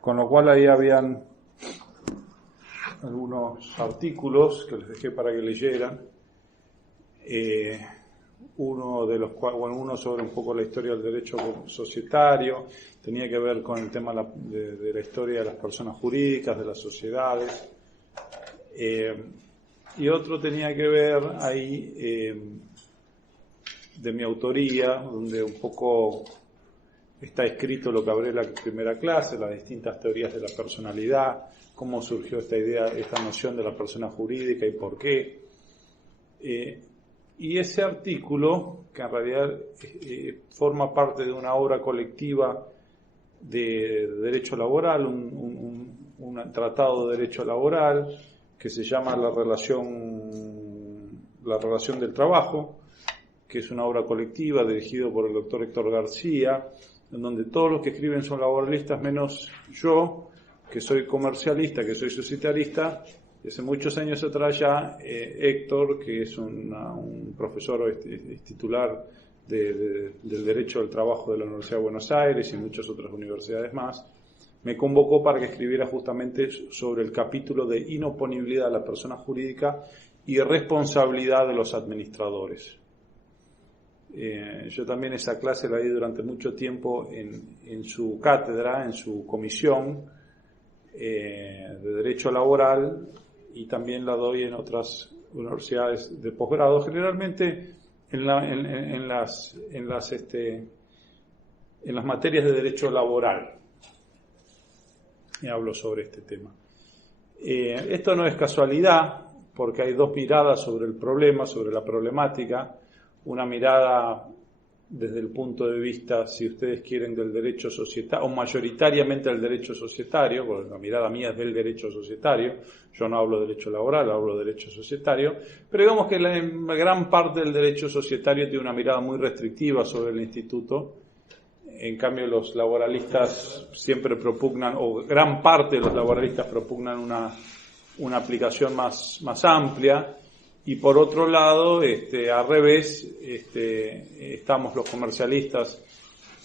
Con lo cual ahí habían algunos artículos que les dejé para que leyeran. Uno sobre un poco la historia del derecho societario, tenía que ver con el tema de la historia de las personas jurídicas, de las sociedades, y otro tenía que ver ahí de mi autoría, donde un poco está escrito lo que hablé en la primera clase, las distintas teorías de la personalidad, cómo surgió esta idea, esta noción de la persona jurídica y por qué. Y ese artículo, que en realidad forma parte de una obra colectiva de derecho laboral, un tratado de derecho laboral que se llama la relación del trabajo, que es una obra colectiva dirigida por el doctor Héctor García, en donde todos los que escriben son laboralistas menos yo, que soy comercialista, que soy societarista. Hace muchos años atrás ya Héctor, que es un profesor titular del Derecho del Trabajo de la Universidad de Buenos Aires y muchas otras universidades más, me convocó para que escribiera justamente sobre el capítulo de inoponibilidad de la persona jurídica y responsabilidad de los administradores. Yo también esa clase la di durante mucho tiempo en su cátedra, en su comisión de Derecho Laboral, y también la doy en otras universidades de posgrado, generalmente en las materias de derecho laboral. Y hablo sobre este tema. Esto no es casualidad, porque hay dos miradas sobre el problema, sobre la problemática. Una mirada desde el punto de vista, si ustedes quieren, del derecho societario, o mayoritariamente del derecho societario, porque la mirada mía es del derecho societario, yo no hablo de derecho laboral, hablo de derecho societario, pero digamos que la gran parte del derecho societario tiene una mirada muy restrictiva sobre el instituto. En cambio, los laboralistas siempre propugnan, o gran parte de los laboralistas propugnan una aplicación más amplia. Y por otro lado, al revés, estamos los comercialistas,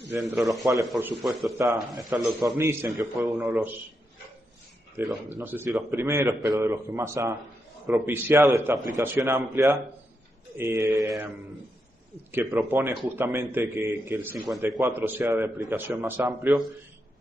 dentro de los cuales por supuesto está el doctor Nissen, que fue uno de los, no sé si los primeros, pero de los que más ha propiciado esta aplicación amplia, que propone justamente que el 54 sea de aplicación más amplio.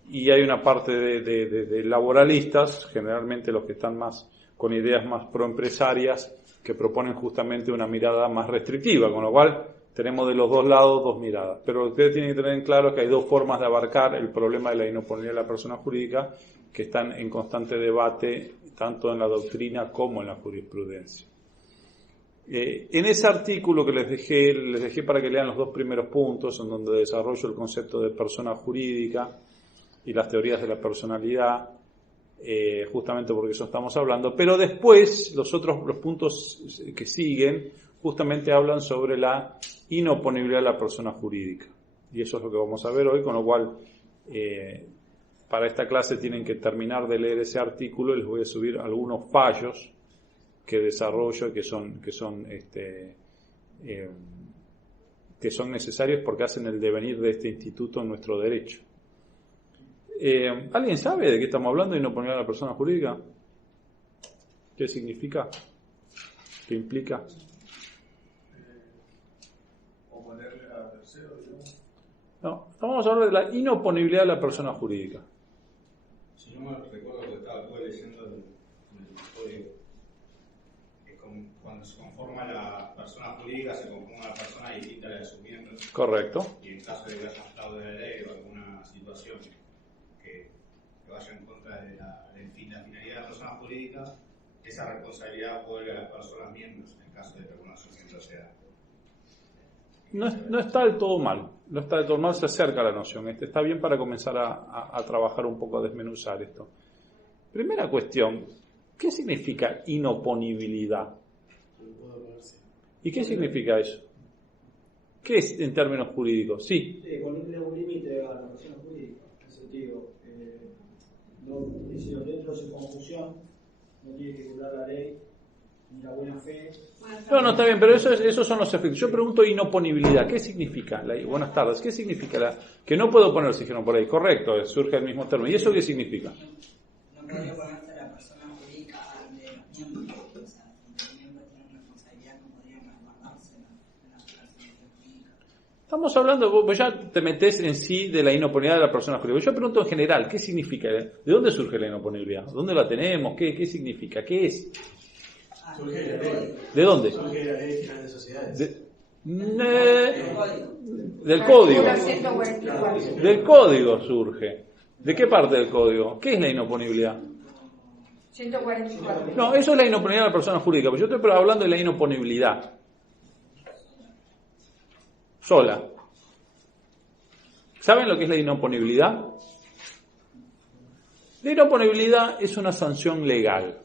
Y hay una parte de laboralistas, generalmente los que están más con ideas más proempresarias, que proponen justamente una mirada más restrictiva, con lo cual tenemos de los dos lados dos miradas. Pero lo que ustedes tienen que tener en claro es que hay dos formas de abarcar el problema de la inoponibilidad de la persona jurídica que están en constante debate tanto en la doctrina como en la jurisprudencia. En ese artículo que les dejé para que lean los dos primeros puntos, en donde desarrollo el concepto de persona jurídica y las teorías de la personalidad, justamente porque eso estamos hablando, pero después los puntos que siguen justamente hablan sobre la inoponibilidad de la persona jurídica, y eso es lo que vamos a ver hoy, con lo cual para esta clase tienen que terminar de leer ese artículo y les voy a subir algunos fallos que desarrollo y que son necesarios porque hacen el devenir de este instituto en nuestro derecho. ¿Alguien sabe de qué estamos hablando de inoponibilidad de la persona jurídica? ¿Qué significa? ¿Qué implica? Oponerle a terceros, digamos. No, vamos a hablar de la inoponibilidad de la persona jurídica. Si no me recuerdo que estuve leyendo en el historia, que cuando se conforma la persona jurídica, se conforma una persona distinta a la de sus miembros. Correcto. Y en caso de que haya fraude de la ley o alguna situación que vaya en contra de la finalidad de la persona jurídica, esa responsabilidad vuelve a las personas miembros en caso de que alguno de sus miembros sea. No está del todo mal, se acerca a la noción. Está bien para comenzar a trabajar un poco, a desmenuzar esto. Primera cuestión, ¿qué significa inoponibilidad? ¿Y qué significa eso? ¿Qué es en términos jurídicos? Sí. Ponerle un límite a la persona jurídica, en el sentido, si dentro de su confusión no tiene que curar la ley, ni la buena fe. No, está bien, pero esos son los efectos. Yo pregunto inoponibilidad. ¿Qué significa? Buenas tardes. ¿Qué significa que no puedo poner oxígeno por ahí? Correcto, surge el mismo término. ¿Y eso qué significa? No podría ponerse la persona jurídica de los miembros. O sea, si el miembro tiene una responsabilidad, no podría resguardarse en la persona jurídica. Estamos hablando, vos ya te metés en sí de la inoponibilidad de la persona jurídica. Yo pregunto en general, ¿qué significa? ¿De dónde surge la inoponibilidad? ¿Dónde la tenemos? ¿Qué significa? ¿Qué es? Surge de la ley. ¿De dónde? Surge de la ley general de sociedades. Del código. 144. Del código surge. ¿De qué parte del código? ¿Qué es la inoponibilidad? 144. No, eso es la inoponibilidad de la persona jurídica, pero yo estoy hablando de la inoponibilidad. Sola. ¿Saben lo que es la inoponibilidad? La inoponibilidad es una sanción legal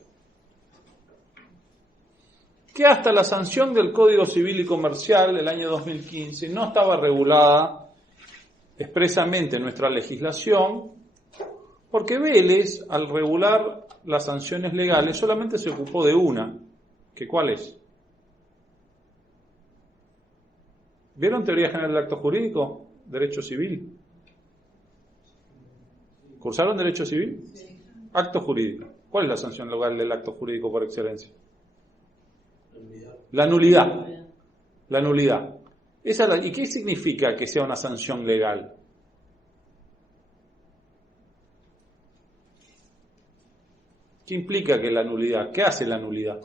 que hasta la sanción del Código Civil y Comercial del año 2015 no estaba regulada expresamente en nuestra legislación, porque Vélez, al regular las sanciones legales, solamente se ocupó de una, que ¿cuál es? ¿Vieron Teoría General del Acto Jurídico? Derecho Civil. ¿Cursaron Derecho Civil? Sí. Acto jurídico. ¿Cuál es la sanción legal del acto jurídico por excelencia? La nulidad. La nulidad. ¿Y qué significa que sea una sanción legal? ¿Qué implica que la nulidad? ¿Qué hace la nulidad?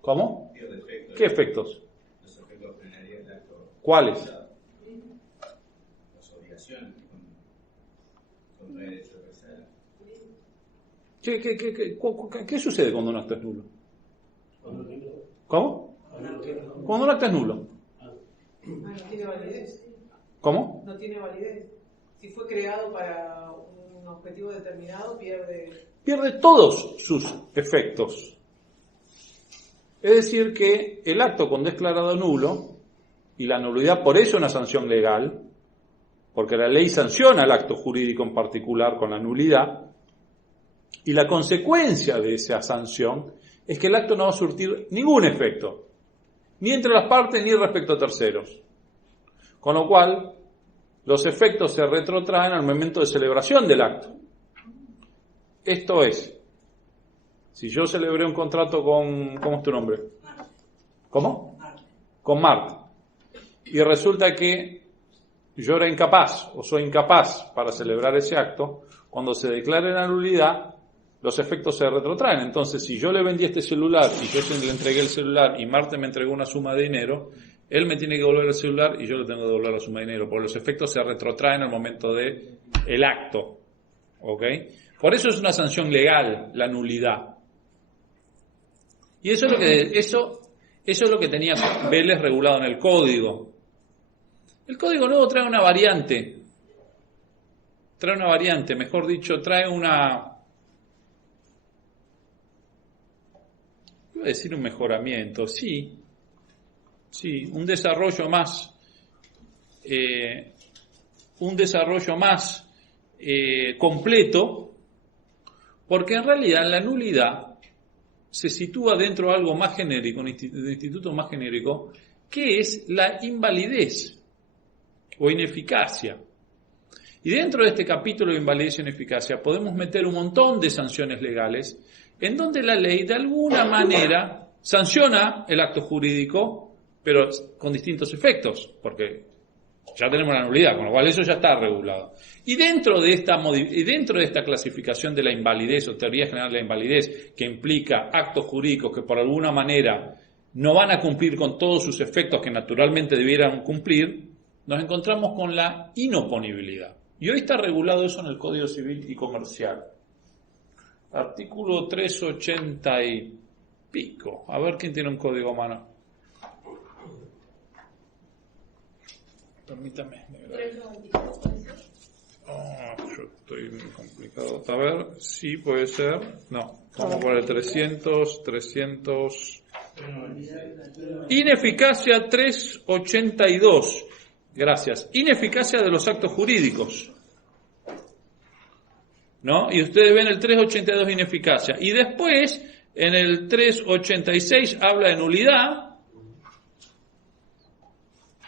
¿Cómo? ¿Qué efectos? Los efectos plenarios del acto. ¿Cuáles? Las obligaciones contra el derecho de persona. ¿Qué sucede cuando un acto es nulo? ¿Cómo? Cuando un acto es nulo. No tiene validez. ¿Cómo? No tiene validez. Si fue creado para un objetivo determinado, pierde Todos sus efectos. Es decir, que el acto cuando es declarado nulo, y la nulidad por eso es una sanción legal, porque la ley sanciona el acto jurídico en particular con la nulidad, y la consecuencia de esa sanción es que el acto no va a surtir ningún efecto, ni entre las partes ni respecto a terceros. Con lo cual, los efectos se retrotraen al momento de celebración del acto. Esto es, si yo celebré un contrato con, ¿cómo es tu nombre? ¿Cómo? Con Marta. Y resulta que yo era incapaz o soy incapaz para celebrar ese acto, cuando se declare la nulidad, los efectos se retrotraen. Entonces, si yo le vendí este celular y yo le entregué el celular y Marta me entregó una suma de dinero, él me tiene que devolver el celular y yo le tengo que devolver la suma de dinero, porque los efectos se retrotraen al momento de el acto. ¿Ok? Por eso es una sanción legal, la nulidad. Y eso es lo que tenía Vélez regulado en el código. El código nuevo trae una variante. Mejor dicho, trae una... Iba a decir un mejoramiento, sí, un desarrollo más completo, porque en realidad la nulidad se sitúa dentro de algo más genérico, un instituto más genérico, que es la invalidez o ineficacia. Y dentro de este capítulo de invalidez y ineficacia podemos meter un montón de sanciones legales en donde la ley de alguna manera sanciona el acto jurídico, pero con distintos efectos, porque ya tenemos la nulidad, con lo cual eso ya está regulado. Y dentro de esta clasificación de la invalidez o teoría general de la invalidez, que implica actos jurídicos que por alguna manera no van a cumplir con todos sus efectos que naturalmente debieran cumplir, nos encontramos con la inoponibilidad. Y hoy está regulado eso en el Código Civil y Comercial. Artículo 380 y pico. A ver quién tiene un código a mano. Permítame. Yo estoy muy complicado. A ver, sí puede ser. No, vamos por el 300. Ineficacia 382. Gracias. Ineficacia de los actos jurídicos. ¿No? Y ustedes ven el 382 ineficacia. Y después En el 386 habla de nulidad.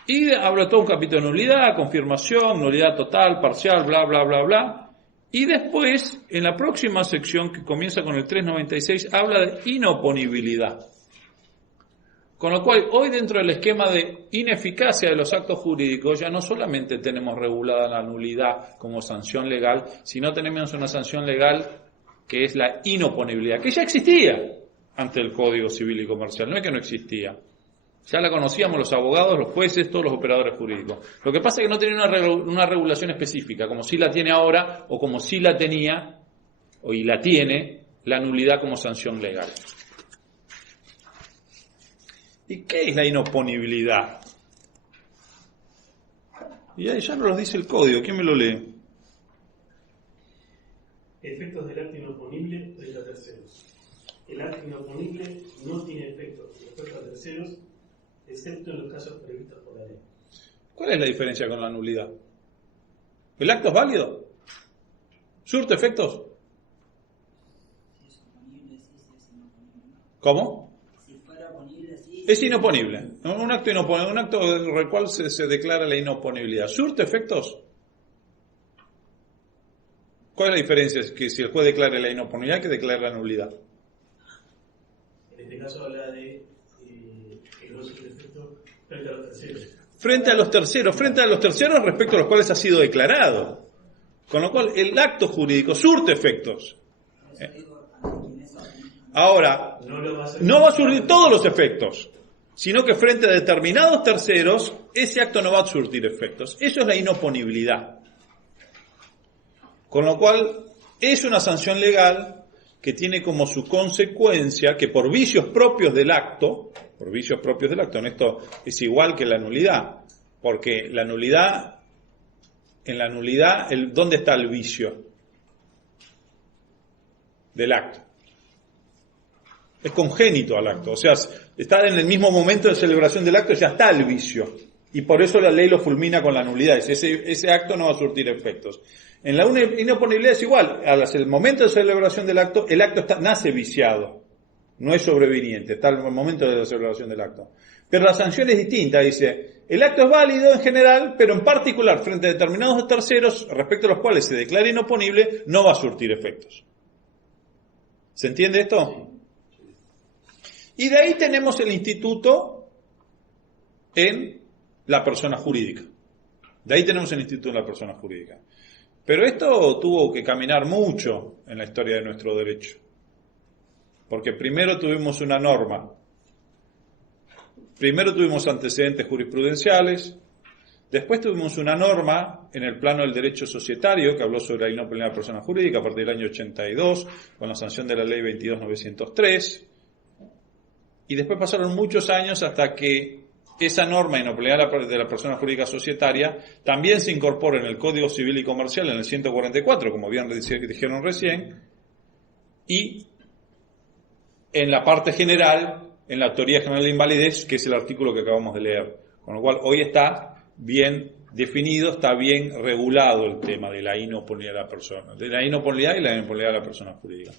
Y habla todo un capítulo de nulidad, confirmación, nulidad total, parcial, bla, bla, bla, bla. Y después, en la próxima sección, que comienza con el 396, habla de inoponibilidad. Con lo cual, hoy dentro del esquema de ineficacia de los actos jurídicos, ya no solamente tenemos regulada la nulidad como sanción legal, sino tenemos una sanción legal que es la inoponibilidad, que ya existía ante el Código Civil y Comercial, no es que no existía. Ya la conocíamos los abogados, los jueces, todos los operadores jurídicos. Lo que pasa es que no tenía una regulación específica, como sí la tiene ahora, o como sí la tenía, y la tiene, la nulidad como sanción legal. ¿Y qué es la inoponibilidad? Y ahí ya nos lo dice el código. ¿Quién me lo lee? Efectos del acto inoponible frente a terceros. El acto inoponible no tiene efectos respecto a terceros, excepto en los casos previstos por la ley. ¿Cuál es la diferencia con la nulidad? ¿El acto es válido? ¿Surte efectos? ¿Cómo? Es inoponible. Un acto inoponible, un acto por el cual se declara la inoponibilidad. ¿Surte efectos? ¿Cuál es la diferencia? Es que si el juez declara la inoponibilidad que declara la nulidad. En este caso habla de que no surte efecto frente a los terceros. Frente a los terceros respecto a los cuales ha sido declarado. Con lo cual el acto jurídico surte efectos. Ahora, no va a surtir todos los efectos, sino que frente a determinados terceros, ese acto no va a surtir efectos. Eso es la inoponibilidad. Con lo cual, es una sanción legal que tiene como su consecuencia que por vicios propios del acto, en esto es igual que la nulidad, porque en la nulidad, ¿dónde está el vicio del acto? Es congénito al acto, o sea, está en el mismo momento de celebración del acto, ya está el vicio, y por eso la ley lo fulmina con la nulidad, ese acto no va a surtir efectos. En la inoponibilidad es igual, al el momento de celebración del acto, el acto nace viciado, no es sobreviniente, está en el momento de la celebración del acto. Pero la sanción es distinta, dice, el acto es válido en general, pero en particular frente a determinados terceros, respecto a los cuales se declara inoponible, no va a surtir efectos. ¿Se entiende esto? Y de ahí tenemos el instituto en la persona jurídica. Pero esto tuvo que caminar mucho en la historia de nuestro derecho. Porque primero tuvimos una norma. Primero tuvimos antecedentes jurisprudenciales. Después tuvimos una norma en el plano del derecho societario que habló sobre la inoponibilidad de la persona jurídica a partir del año 82, con la sanción de la ley 22.903. Y después pasaron muchos años hasta que esa norma de inoponibilidad de la persona jurídica societaria también se incorpora en el Código Civil y Comercial en el 144, como bien dijeron recién, y en la parte general, en la teoría general de invalidez, que es el artículo que acabamos de leer. Con lo cual, hoy está bien definido, está bien regulado el tema de la inoponibilidad de la persona, de la inoponibilidad y la inoponibilidad de la persona jurídica.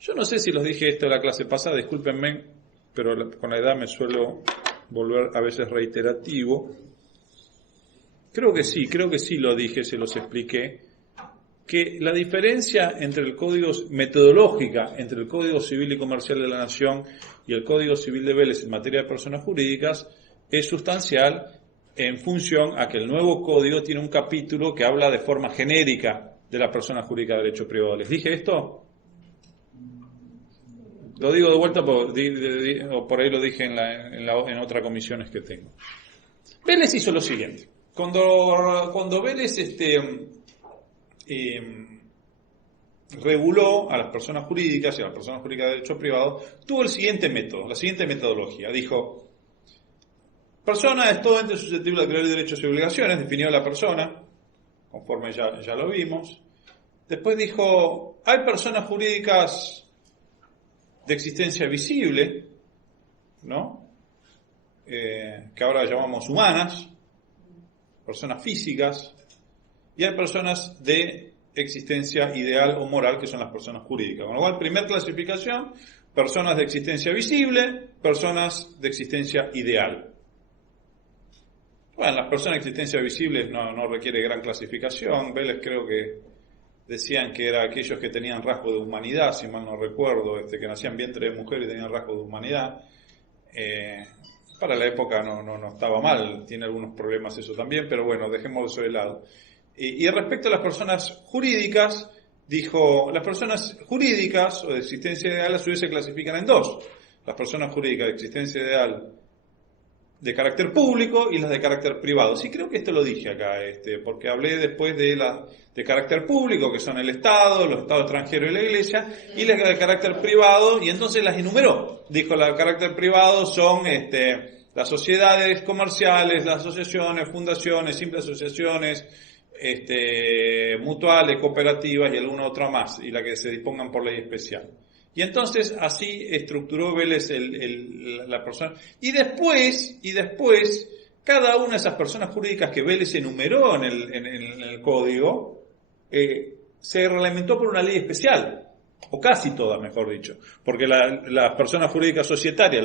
Yo no sé si los dije esto en la clase pasada, discúlpenme, pero con la edad me suelo volver a veces reiterativo. Creo que sí lo dije, se los expliqué, que la diferencia entre el código metodológica entre el Código Civil y Comercial de la Nación y el Código Civil de Vélez en materia de personas jurídicas es sustancial en función a que el nuevo código tiene un capítulo que habla de forma genérica de la persona jurídica de derecho privado. ¿Les dije esto? Lo digo de vuelta, o por ahí lo dije en otras comisiones que tengo. Vélez hizo lo siguiente. Cuando Vélez reguló a las personas jurídicas y a las personas jurídicas de derecho privado, tuvo el siguiente método, la siguiente metodología. Dijo, persona es todo ente susceptible de adquirir derechos y obligaciones, definió la persona, conforme ya lo vimos. Después dijo, hay personas jurídicas de existencia visible, ¿no? Que ahora llamamos humanas, personas físicas, y hay personas de existencia ideal o moral, que son las personas jurídicas. Con lo cual, primera clasificación, personas de existencia visible, personas de existencia ideal. Bueno, las personas de existencia visible no requiere gran clasificación. Vélez creo que decían que eran aquellos que tenían rasgo de humanidad, si mal no recuerdo, que nacían vientre de mujer y tenían rasgo de humanidad. Para la época no estaba mal, tiene algunos problemas eso también, pero bueno, dejemos eso de lado. Y respecto a las personas jurídicas, dijo, las personas jurídicas o de existencia ideal a su vez se clasifican en dos. Las personas jurídicas de existencia ideal de carácter público y las de carácter privado. Sí, creo que esto lo dije acá, porque hablé después de las de carácter público, que son el Estado, los Estados extranjeros y la Iglesia, y las de carácter privado, y entonces las enumeró. Dijo, las de carácter privado son las sociedades comerciales, las asociaciones, fundaciones, simples asociaciones, mutuales, cooperativas y alguna otra más, y la que se dispongan por ley especial. Y entonces así estructuró Vélez la persona. Y después, cada una de esas personas jurídicas que Vélez enumeró en el código, se reglamentó por una ley especial. O casi todas, mejor dicho. Porque las personas jurídicas societarias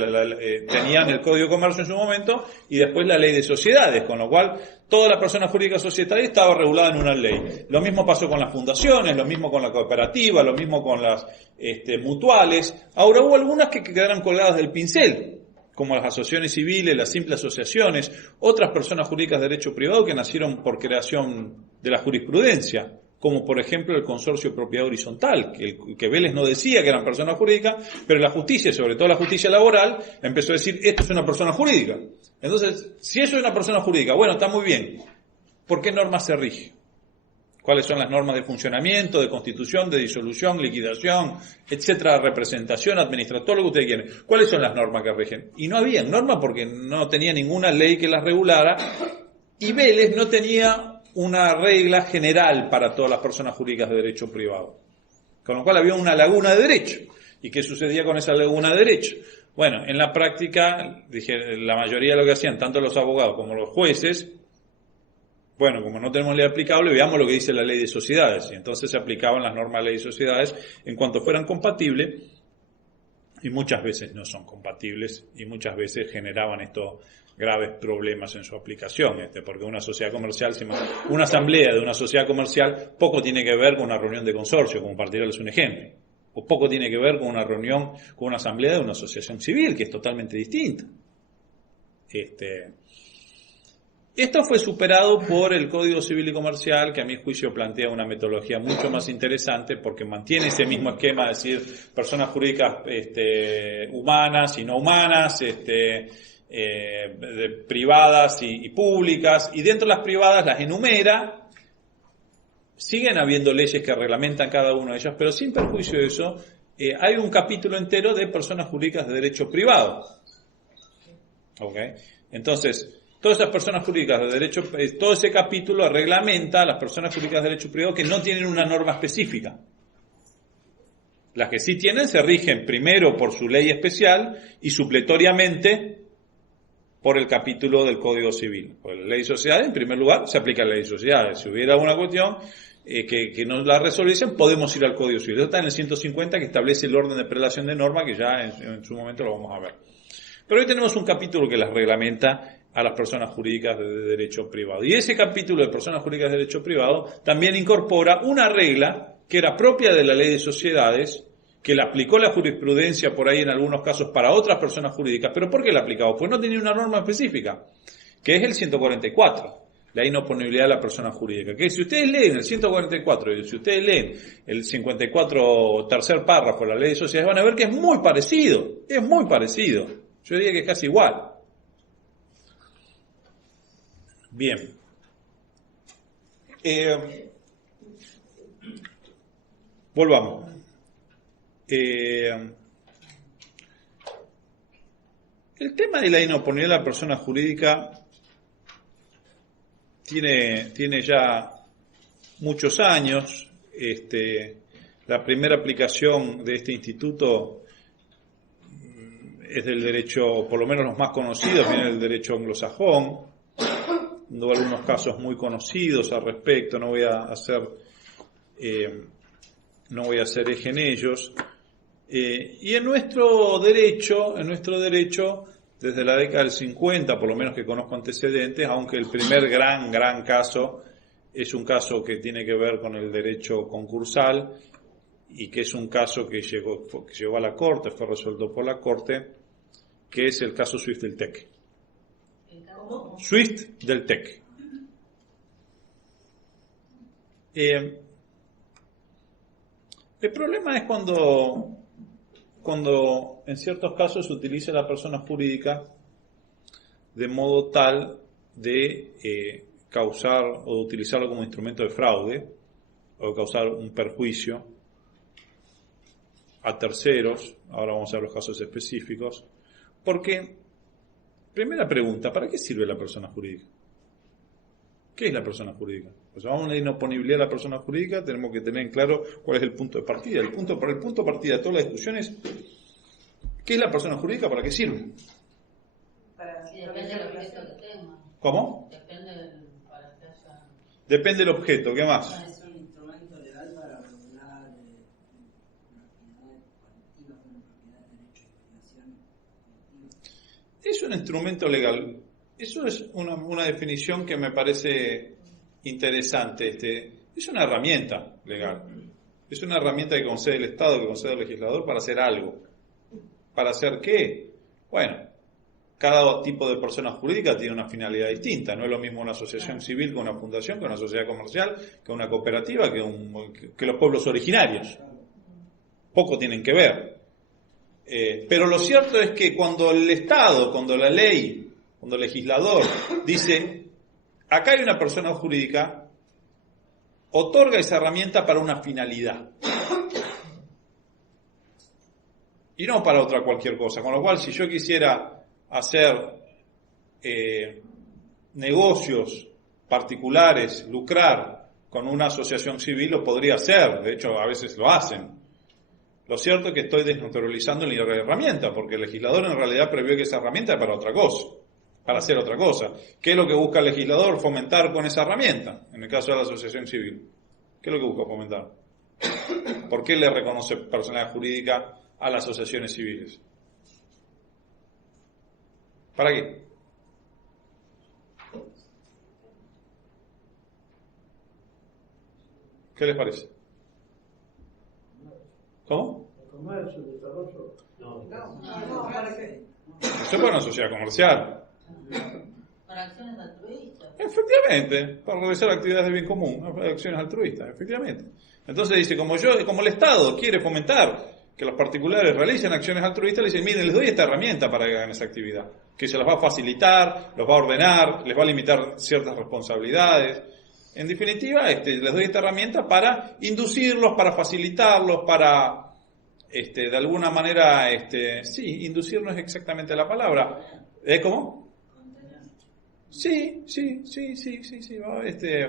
tenían el Código de Comercio en su momento y después la ley de sociedades, con lo cual todas las personas jurídicas societarias estaba regulada en una ley. Lo mismo pasó con las fundaciones, lo mismo con la cooperativa, lo mismo con las mutuales. Ahora hubo algunas que quedaron colgadas del pincel, como las asociaciones civiles, las simples asociaciones, otras personas jurídicas de derecho privado que nacieron por creación de la jurisprudencia, como por ejemplo el consorcio de propiedad horizontal, que Vélez no decía que eran personas jurídicas, pero la justicia, sobre todo la justicia laboral, empezó a decir, esto es una persona jurídica. Entonces, si eso es una persona jurídica, bueno, está muy bien. ¿Por qué normas se rige? ¿Cuáles son las normas de funcionamiento, de constitución, de disolución, liquidación, etcétera, representación, administración, todo lo que ustedes quieren? ¿Cuáles son las normas que rigen? Y no había normas porque no tenía ninguna ley que las regulara, y Vélez no tenía una regla general para todas las personas jurídicas de derecho privado. Con lo cual había una laguna de derecho. ¿Y qué sucedía con esa laguna de derecho? Bueno, en la práctica, la mayoría de lo que hacían, tanto los abogados como los jueces, bueno, como no tenemos ley aplicable, veamos lo que dice la ley de sociedades. Y entonces se aplicaban las normas de la ley de sociedades en cuanto fueran compatibles, y muchas veces no son compatibles, y muchas veces generaban estos graves problemas en su aplicación, porque una sociedad comercial, una asamblea de una sociedad comercial poco tiene que ver con una reunión de consorcio, como para tirarles un ejemplo, o poco tiene que ver con una reunión, con una asamblea de una asociación civil, que es totalmente distinta. Esto fue superado por el Código Civil y Comercial, que a mi juicio plantea una metodología mucho más interesante, porque mantiene ese mismo esquema, es decir, personas jurídicas humanas y no humanas, privadas y públicas, y dentro de las privadas las enumera. Siguen habiendo leyes que reglamentan cada una de ellas, pero sin perjuicio de eso, hay un capítulo entero de personas jurídicas de derecho privado. ¿Okay? Entonces, todas esas personas jurídicas de derecho, todo ese capítulo reglamenta a las personas jurídicas de derecho privado que no tienen una norma específica. Las que sí tienen se rigen primero por su ley especial y supletoriamente por el capítulo del Código Civil. Por la ley de sociedades, en primer lugar, se aplica la ley de sociedades. Si hubiera una cuestión que no la resolviesen, podemos ir al Código Civil. Eso está en el 150, que establece el orden de prelación de norma, que ya en su momento lo vamos a ver. Pero hoy tenemos un capítulo que las reglamenta a las personas jurídicas de derecho privado. Y ese capítulo de personas jurídicas de derecho privado también incorpora una regla que era propia de la ley de sociedades, que la aplicó la jurisprudencia por ahí en algunos casos para otras personas jurídicas. ¿Pero por qué la aplicaba? Pues no tenía una norma específica, que es el 144, la inoponibilidad de la persona jurídica. Que si ustedes leen el 144 y si ustedes leen el 54 tercer párrafo de la ley de sociedades, van a ver que es muy parecido. Yo diría que es casi igual. Bien. Volvamos. El tema de la inoponibilidad de la persona jurídica tiene ya muchos años. La primera aplicación de este instituto es del derecho, por lo menos los más conocidos, viene del derecho anglosajón, dando algunos casos muy conocidos al respecto. No voy a hacer eje en ellos. Y en nuestro derecho, desde la década del 50, por lo menos que conozco antecedentes, aunque el primer gran caso es un caso que tiene que ver con el derecho concursal y que es un caso que llegó a la Corte, fue resuelto por la Corte, que es el caso Swift del TEC. ¿Cómo? Swift del TEC. El problema es cuando en ciertos casos se utiliza la persona jurídica de modo tal de causar o de utilizarlo como instrumento de fraude o de causar un perjuicio a terceros. Ahora vamos a ver los casos específicos. Porque, primera pregunta, ¿para qué sirve la persona jurídica? ¿Qué es la persona jurídica? Pues vamos a una inoponibilidad de la persona jurídica, tenemos que tener en claro cuál es el punto de partida. El punto de partida de todas las discusiones, ¿qué es la persona jurídica? ¿Para qué sirve? Para Sí, depende del objeto que tenga. ¿Cómo? Para que haya... Depende del objeto, ¿qué más? Es un instrumento legal para regular propiedades colectivas, propiedad de derecho de creación colectiva. Es un instrumento legal. Eso es una definición que me parece interesante. Es una herramienta legal. Es una herramienta que concede el Estado, que concede el legislador para hacer algo. ¿Para hacer qué? Bueno, cada tipo de persona jurídica tiene una finalidad distinta. No es lo mismo una asociación civil que una fundación, que una sociedad comercial, que una cooperativa, que los pueblos originarios. Poco tienen que ver. Pero lo cierto es que cuando el Estado, cuando la ley, cuando el legislador dice, acá hay una persona jurídica, otorga esa herramienta para una finalidad. Y no para otra cualquier cosa. Con lo cual, si yo quisiera hacer negocios particulares, lucrar con una asociación civil, lo podría hacer. De hecho, a veces lo hacen. Lo cierto es que estoy desnaturalizando la herramienta, porque el legislador en realidad previó que esa herramienta es para otra cosa, para hacer otra cosa. ¿Qué es lo que busca el legislador? Fomentar con esa herramienta, en el caso de la asociación civil. ¿Qué es lo que busca fomentar? ¿Por qué le reconoce personalidad jurídica a las asociaciones civiles? ¿Para qué? ¿Qué les parece? ¿Cómo? El comercio, el desarrollo. No, ¿para qué? Esto es para una sociedad comercial. Para acciones altruistas. Efectivamente, para realizar actividades de bien común, ¿no? Acciones altruistas, efectivamente. Entonces dice, como el Estado quiere fomentar que los particulares realicen acciones altruistas, le dicen, miren, les doy esta herramienta para que hagan esa actividad, que se las va a facilitar, los va a ordenar, les va a limitar ciertas responsabilidades. En definitiva, les doy esta herramienta para inducirlos, para facilitarlos, para, de alguna manera, sí, inducir no es exactamente la palabra. ¿Cómo? Sí,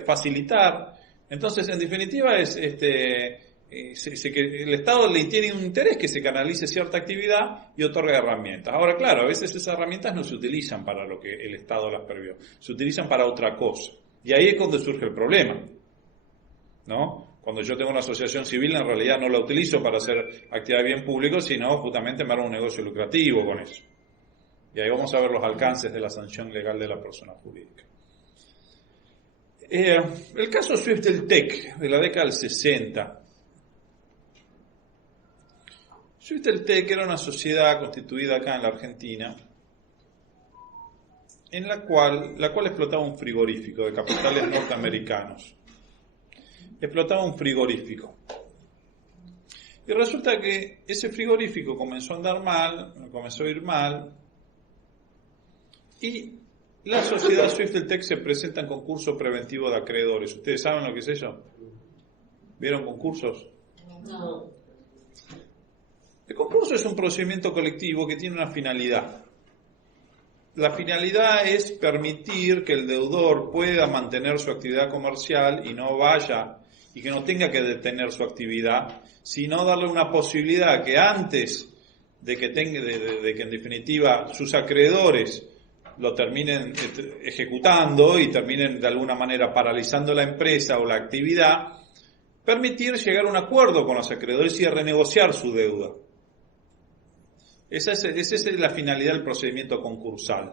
facilitar. Entonces, en definitiva, es que el Estado le tiene un interés que se canalice cierta actividad y otorga herramientas. Ahora, claro, a veces esas herramientas no se utilizan para lo que el Estado las previó, se utilizan para otra cosa. Y ahí es cuando surge el problema, ¿no? Cuando yo tengo una asociación civil, en realidad no la utilizo para hacer actividad de bien público, sino justamente me hago un negocio lucrativo con eso. Y ahí vamos a ver los alcances de la sanción legal de la persona jurídica. El caso Swift del TEC, de la década del 60. Swift del TEC era una sociedad constituida acá en la Argentina, en la cual explotaba un frigorífico de capitales norteamericanos. Explotaba un frigorífico. Y resulta que ese frigorífico comenzó a andar mal, comenzó a ir mal, y la sociedad Swift del TEC se presenta en concurso preventivo de acreedores. ¿Ustedes saben lo que es eso? ¿Vieron concursos? No. El concurso es un procedimiento colectivo que tiene una finalidad. La finalidad es permitir que el deudor pueda mantener su actividad comercial y no vaya, y que no tenga que detener su actividad, sino darle una posibilidad que antes de que en definitiva sus acreedores lo terminen ejecutando y terminen de alguna manera paralizando la empresa o la actividad, permitir llegar a un acuerdo con los acreedores y a renegociar su deuda. Esa es la finalidad del procedimiento concursal.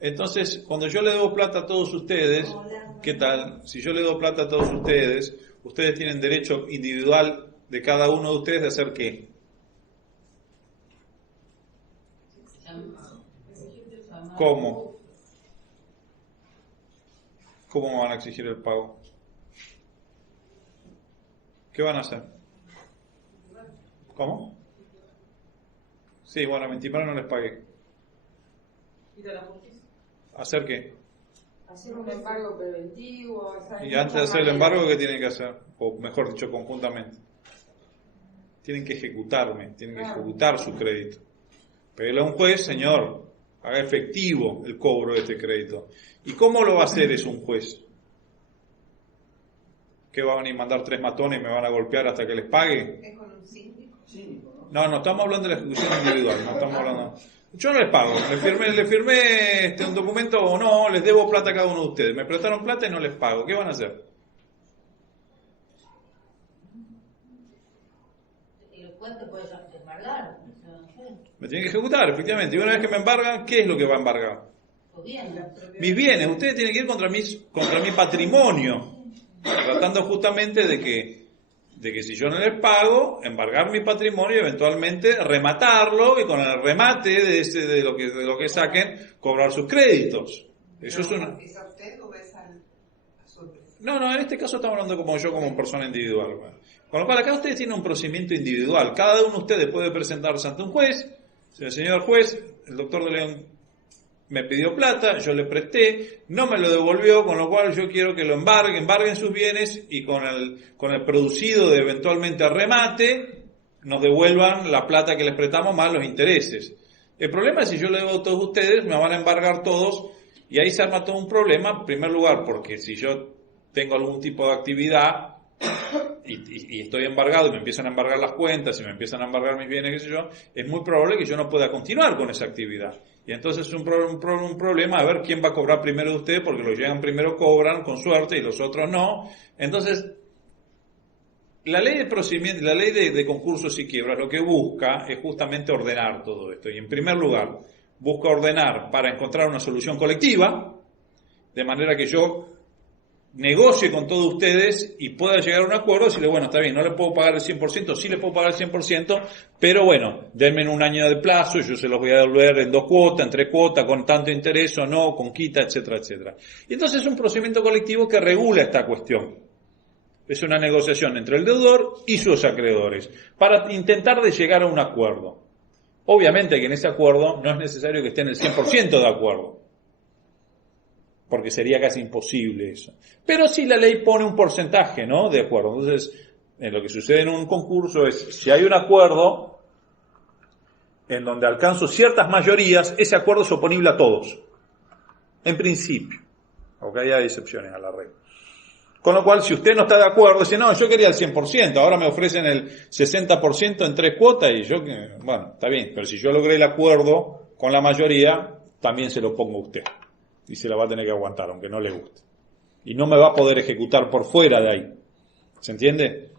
Entonces, cuando yo le debo plata a todos ustedes, ¿qué tal? Si yo le debo plata a todos ustedes tienen derecho individual de cada uno de ustedes de hacer ¿qué? ¿Cómo? ¿Cómo me van a exigir el pago? ¿Qué van a hacer? ¿Cómo? Sí, bueno, a Intimar no les pagué. ¿Ir a la justicia? ¿Hacer qué? Hacer un embargo preventivo. Y antes de hacer el embargo, ¿qué tienen que hacer? O mejor dicho, conjuntamente. Tienen que ejecutarme, tienen que ejecutar su crédito. Pedirle a un juez, señor, haga efectivo el cobro de este crédito. ¿Y cómo lo va a hacer eso un juez? ¿Qué va a venir a mandar 3 matones y me van a golpear hasta que les pague? ¿Es con un síndico? Síndico, ¿no? No, estamos hablando de la ejecución individual, no estamos hablando. Yo no les pago, le firmé un documento o no, les debo plata a cada uno de ustedes. Me prestaron plata y no les pago. ¿Qué van a hacer? Y el juez te puede embargar. Me tienen que ejecutar, efectivamente. Y una vez que me embargan, ¿qué es lo que va a embargar? Pues bien, Mis bienes. Ustedes tienen que ir contra mi patrimonio, tratando justamente de que si yo no les pago, embargar mi patrimonio y eventualmente rematarlo y con el remate de lo que saquen, cobrar sus créditos. Eso es una... ¿Es a usted o es a su empresa? No, en este caso estamos hablando como persona individual. Con lo cual acá ustedes tienen un procedimiento individual. Cada uno de ustedes puede presentarse ante un juez. El señor juez, el doctor de León me pidió plata, yo le presté, no me lo devolvió, con lo cual yo quiero que lo embarguen sus bienes y con el producido de eventualmente remate, nos devuelvan la plata que les prestamos más los intereses. El problema es si yo le debo a todos ustedes, me van a embargar todos y ahí se arma todo un problema, en primer lugar, porque si yo tengo algún tipo de actividad y estoy embargado y me empiezan a embargar las cuentas y me empiezan a embargar mis bienes, qué sé yo, es muy probable que yo no pueda continuar con esa actividad. Y entonces es un problema a ver quién va a cobrar primero de ustedes, porque los llegan primero cobran con suerte y los otros no. Entonces, la ley de procedimiento, la ley de concursos y quiebras lo que busca es justamente ordenar todo esto. Y en primer lugar, busca ordenar para encontrar una solución colectiva, de manera que yo negocie con todos ustedes y pueda llegar a un acuerdo, decirle, bueno, está bien, no le puedo pagar el 100%, sí le puedo pagar el 100%, pero bueno, denme un año de plazo, yo se los voy a devolver en 2 cuotas, en 3 cuotas, con tanto interés o no, con quita, etcétera, etcétera. Y entonces es un procedimiento colectivo que regula esta cuestión. Es una negociación entre el deudor y sus acreedores, para intentar de llegar a un acuerdo. Obviamente que en ese acuerdo no es necesario que estén el 100% de acuerdo, porque sería casi imposible eso. Pero sí la ley pone un porcentaje, ¿no?, de acuerdo. Entonces, lo que sucede en un concurso es, si hay un acuerdo en donde alcanzo ciertas mayorías, ese acuerdo es oponible a todos, en principio, aunque haya excepciones a la regla. Con lo cual, si usted no está de acuerdo, dice, no, yo quería el 100%, ahora me ofrecen el 60% en 3 cuotas, y yo, bueno, está bien, pero si yo logré el acuerdo con la mayoría, también se lo pongo a usted. Y se la va a tener que aguantar, aunque no le guste. Y no me va a poder ejecutar por fuera de ahí. ¿Se entiende?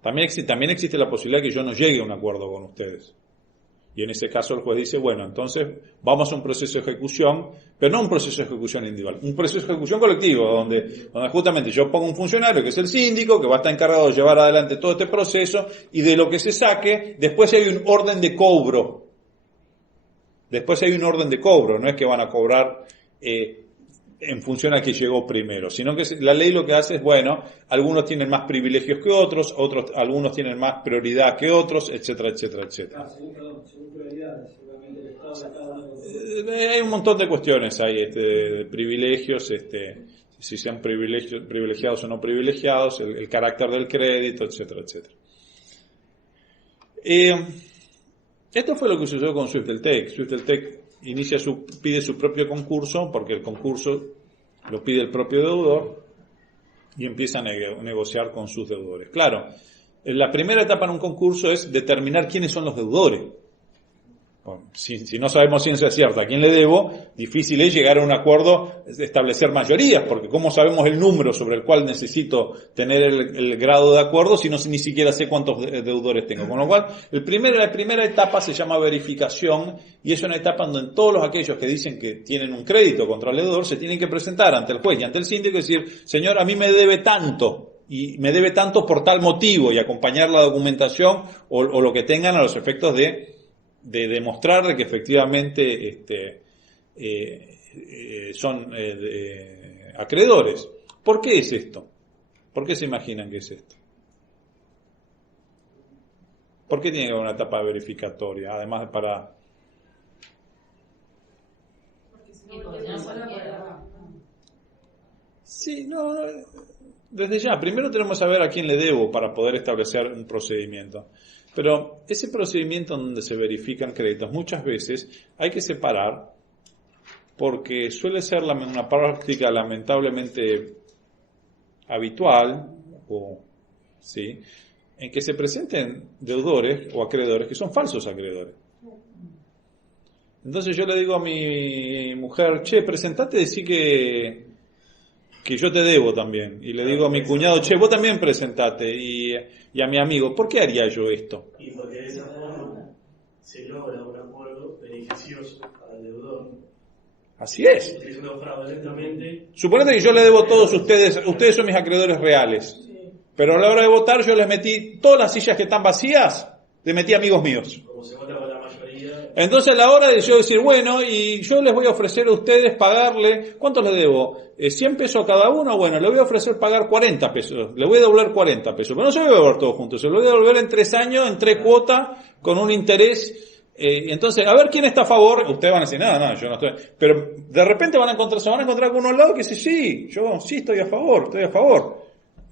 También existe la posibilidad de que yo no llegue a un acuerdo con ustedes. Y en ese caso el juez dice, bueno, entonces vamos a un proceso de ejecución, pero no un proceso de ejecución individual, un proceso de ejecución colectivo, donde justamente yo pongo un funcionario que es el síndico, que va a estar encargado de llevar adelante todo este proceso, y de lo que se saque, después hay un orden de cobro. Después hay un orden de cobro, no es que van a cobrar en función a que llegó primero, sino que la ley lo que hace es, bueno, algunos tienen más privilegios que otros, algunos tienen más prioridad que otros, etcétera, etcétera, etcétera. Según prioridades, seguramente el Estado de cada uno. Hay un montón de cuestiones ahí, de privilegios, si sean privilegiados o no privilegiados, el carácter del crédito, etcétera, etcétera. Esto fue lo que sucedió con Swifteltec. Swifteltec pide su propio concurso, porque el concurso lo pide el propio deudor, y empieza a negociar con sus deudores. Claro, la primera etapa en un concurso es determinar quiénes son los deudores. Si no sabemos ciencia cierta a quién le debo, difícil es llegar a un acuerdo, establecer mayorías, porque ¿cómo sabemos el número sobre el cual necesito tener el grado de acuerdo si ni siquiera sé cuántos deudores tengo? Con lo cual, la primera etapa se llama verificación, y es una etapa donde todos aquellos que dicen que tienen un crédito contra el deudor se tienen que presentar ante el juez y ante el síndico y decir, señor, a mí me debe tanto, y me debe tanto por tal motivo, y acompañar la documentación o lo que tengan a los efectos de demostrar de que efectivamente son acreedores. ¿Por qué es esto? ¿Por qué se imaginan que es esto? ¿Por qué tiene que haber una etapa verificatoria? Además para... Sí, no, desde ya. Primero tenemos que saber a quién le debo para poder establecer un procedimiento. Pero ese procedimiento donde se verifican créditos, muchas veces hay que separar, porque suele ser una práctica lamentablemente habitual, ¿sí?, en que se presenten deudores o acreedores que son falsos acreedores. Entonces yo le digo a mi mujer, che, presentate, decí que yo te debo también. Y le digo a mi cuñado, che, vos también presentate. Y a mi amigo, ¿por qué haría yo esto? Y porque de esa forma se logra un acuerdo beneficioso para el deudor. Así es. Utilizando fraudulentamente. Suponete que yo le debo a todos ustedes son mis acreedores reales. Pero a la hora de votar yo les metí todas las sillas que están vacías, les metí amigos míos. Como se vota con la mayoría. Entonces a la hora de yo decir, bueno, y yo les voy a ofrecer a ustedes pagarle, ¿cuánto les debo? 100 pesos a cada uno, bueno, le voy a ofrecer pagar 40 pesos, le voy a devolver 40 pesos, pero no se lo voy a devolver todos juntos, se lo voy a devolver en 3 años, en 3 cuotas, con un interés. Entonces, a ver quién está a favor. Ustedes van a decir, no, yo no estoy. Pero de repente se van a encontrar con uno al lado que dice, sí, yo sí estoy a favor.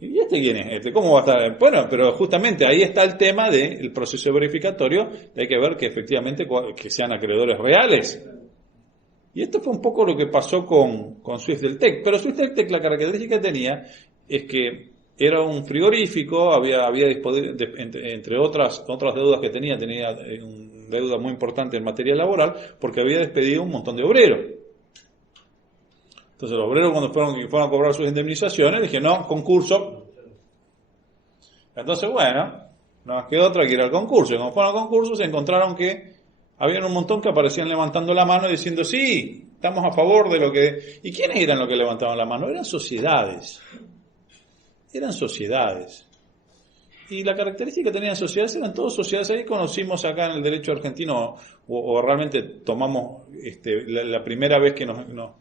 ¿Y este quién es? ¿Cómo va a estar? Bueno, pero justamente ahí está el tema del proceso verificatorio, hay que ver que efectivamente que sean acreedores reales. Y esto fue un poco lo que pasó con Swift-Deltec. Pero Swift-Deltec, la característica que tenía es que era un frigorífico, había entre otras deudas que tenía una deuda muy importante en materia laboral, porque había despedido un montón de obreros. Entonces los obreros cuando fueron a cobrar sus indemnizaciones, dije, no, concurso. Entonces, bueno, no nos quedó otra que ir al concurso. Y cuando fueron al concurso se encontraron que habían un montón que aparecían levantando la mano y diciendo, sí, estamos a favor de lo que... ¿Y quiénes eran los que levantaban la mano? Eran sociedades. Y la característica que tenían sociedades eran todas sociedades. Ahí conocimos acá en el derecho argentino, o realmente tomamos la primera vez que nos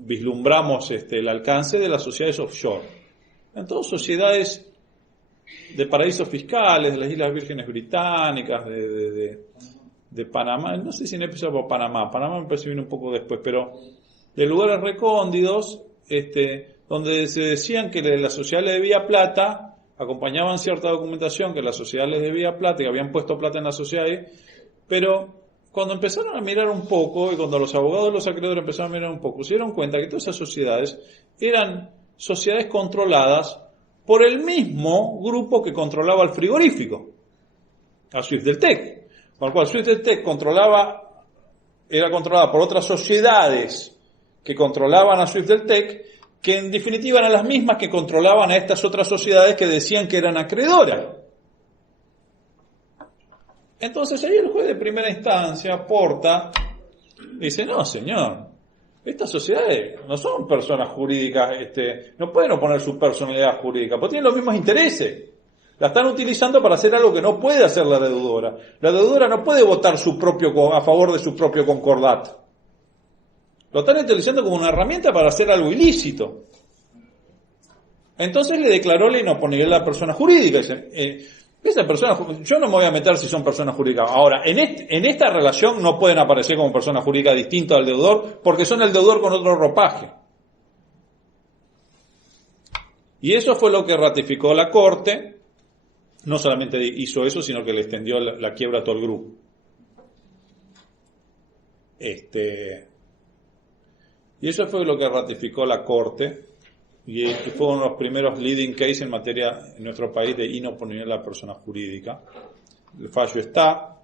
vislumbramos el alcance de las sociedades offshore. En todas sociedades de paraísos fiscales, de las Islas Vírgenes Británicas, de Panamá, no sé si no empezó por Panamá me parece que vino un poco después, pero de lugares recóndidos, donde se decían que la sociedad le debía plata, acompañaban cierta documentación que la sociedad les debía plata, que habían puesto plata en la sociedad, pero cuando empezaron a mirar un poco, y cuando los abogados de los acreedores empezaron a mirar un poco, se dieron cuenta que todas esas sociedades eran sociedades controladas por el mismo grupo que controlaba el frigorífico, a Swift-Deltec. Con lo cual Swift-Deltec era controlada por otras sociedades que controlaban a Swift-Deltec, que en definitiva eran las mismas que controlaban a estas otras sociedades que decían que eran acreedoras. Entonces ahí el juez de primera instancia, Porta, dice, no señor, estas sociedades no son personas jurídicas, no pueden oponer su personalidad jurídica, porque tienen los mismos intereses. La están utilizando para hacer algo que no puede hacer la deudora. La deudora no puede votar a favor de su propio concordato. Lo están utilizando como una herramienta para hacer algo ilícito. Entonces le declaró la inoponibilidad a la persona jurídica. Dice, esa persona, yo no me voy a meter si son personas jurídicas. Ahora, en esta relación no pueden aparecer como personas jurídicas distintas al deudor, porque son el deudor con otro ropaje. Y eso fue lo que ratificó la Corte. No solamente hizo eso, sino que le extendió la quiebra a todo el grupo. Y eso fue lo que ratificó la Corte, y fue uno de los primeros leading cases en materia en nuestro país de inoponibilidad a la persona jurídica. El fallo está.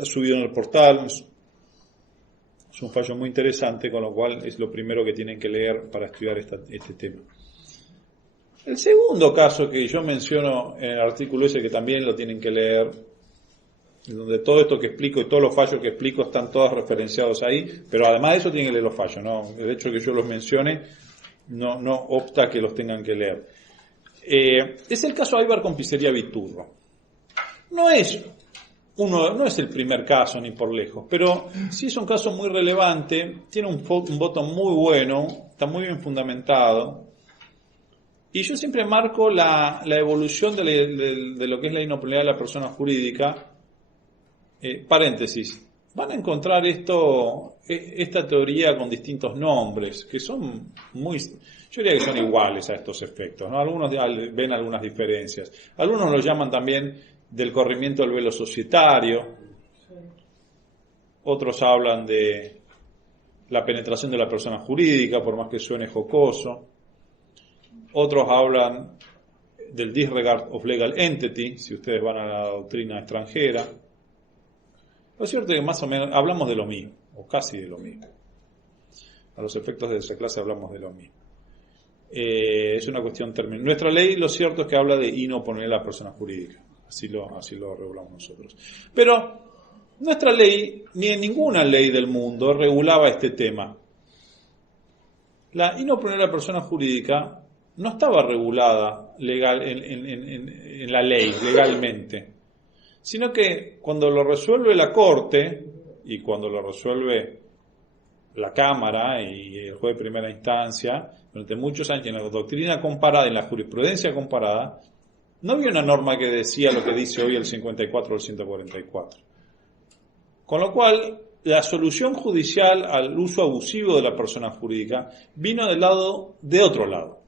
está subido en el portal, es un fallo muy interesante, con lo cual es lo primero que tienen que leer para estudiar este tema. El segundo caso que yo menciono en el artículo ese, que también lo tienen que leer, donde todo esto que explico y todos los fallos que explico están todos referenciados ahí, pero además de eso tienen que leer los fallos, ¿no? El hecho de que yo los mencione no obsta que los tengan que leer. Es el caso Aybar con Pizzería Viturro. No es el primer caso ni por lejos, pero sí es un caso muy relevante, tiene un voto muy bueno, está muy bien fundamentado, y yo siempre marco la evolución de lo que es la inoperabilidad de la persona jurídica. Paréntesis, van a encontrar esta teoría con distintos nombres, que son yo diría que son iguales a estos efectos, ¿no? Algunos ven algunas diferencias, algunos lo llaman también del corrimiento del velo societario, otros hablan de la penetración de la persona jurídica, por más que suene jocoso, otros hablan del disregard of legal entity, si ustedes van a la doctrina extranjera. Lo cierto es que más o menos hablamos de lo mismo, o casi de lo mismo. A los efectos de esa clase hablamos de lo mismo. Es una cuestión terminal. Nuestra ley, lo cierto es que habla de inoponer a la persona jurídica. Así lo regulamos nosotros. Pero nuestra ley, ni en ninguna ley del mundo, regulaba este tema. La inoponer a la persona jurídica no estaba regulada legal en la ley, legalmente, sino que cuando lo resuelve la Corte y cuando lo resuelve la Cámara y el juez de primera instancia, durante muchos años en la doctrina comparada, en la jurisprudencia comparada, no había una norma que decía lo que dice hoy el 54 o el 144. Con lo cual, la solución judicial al uso abusivo de la persona jurídica vino de otro lado.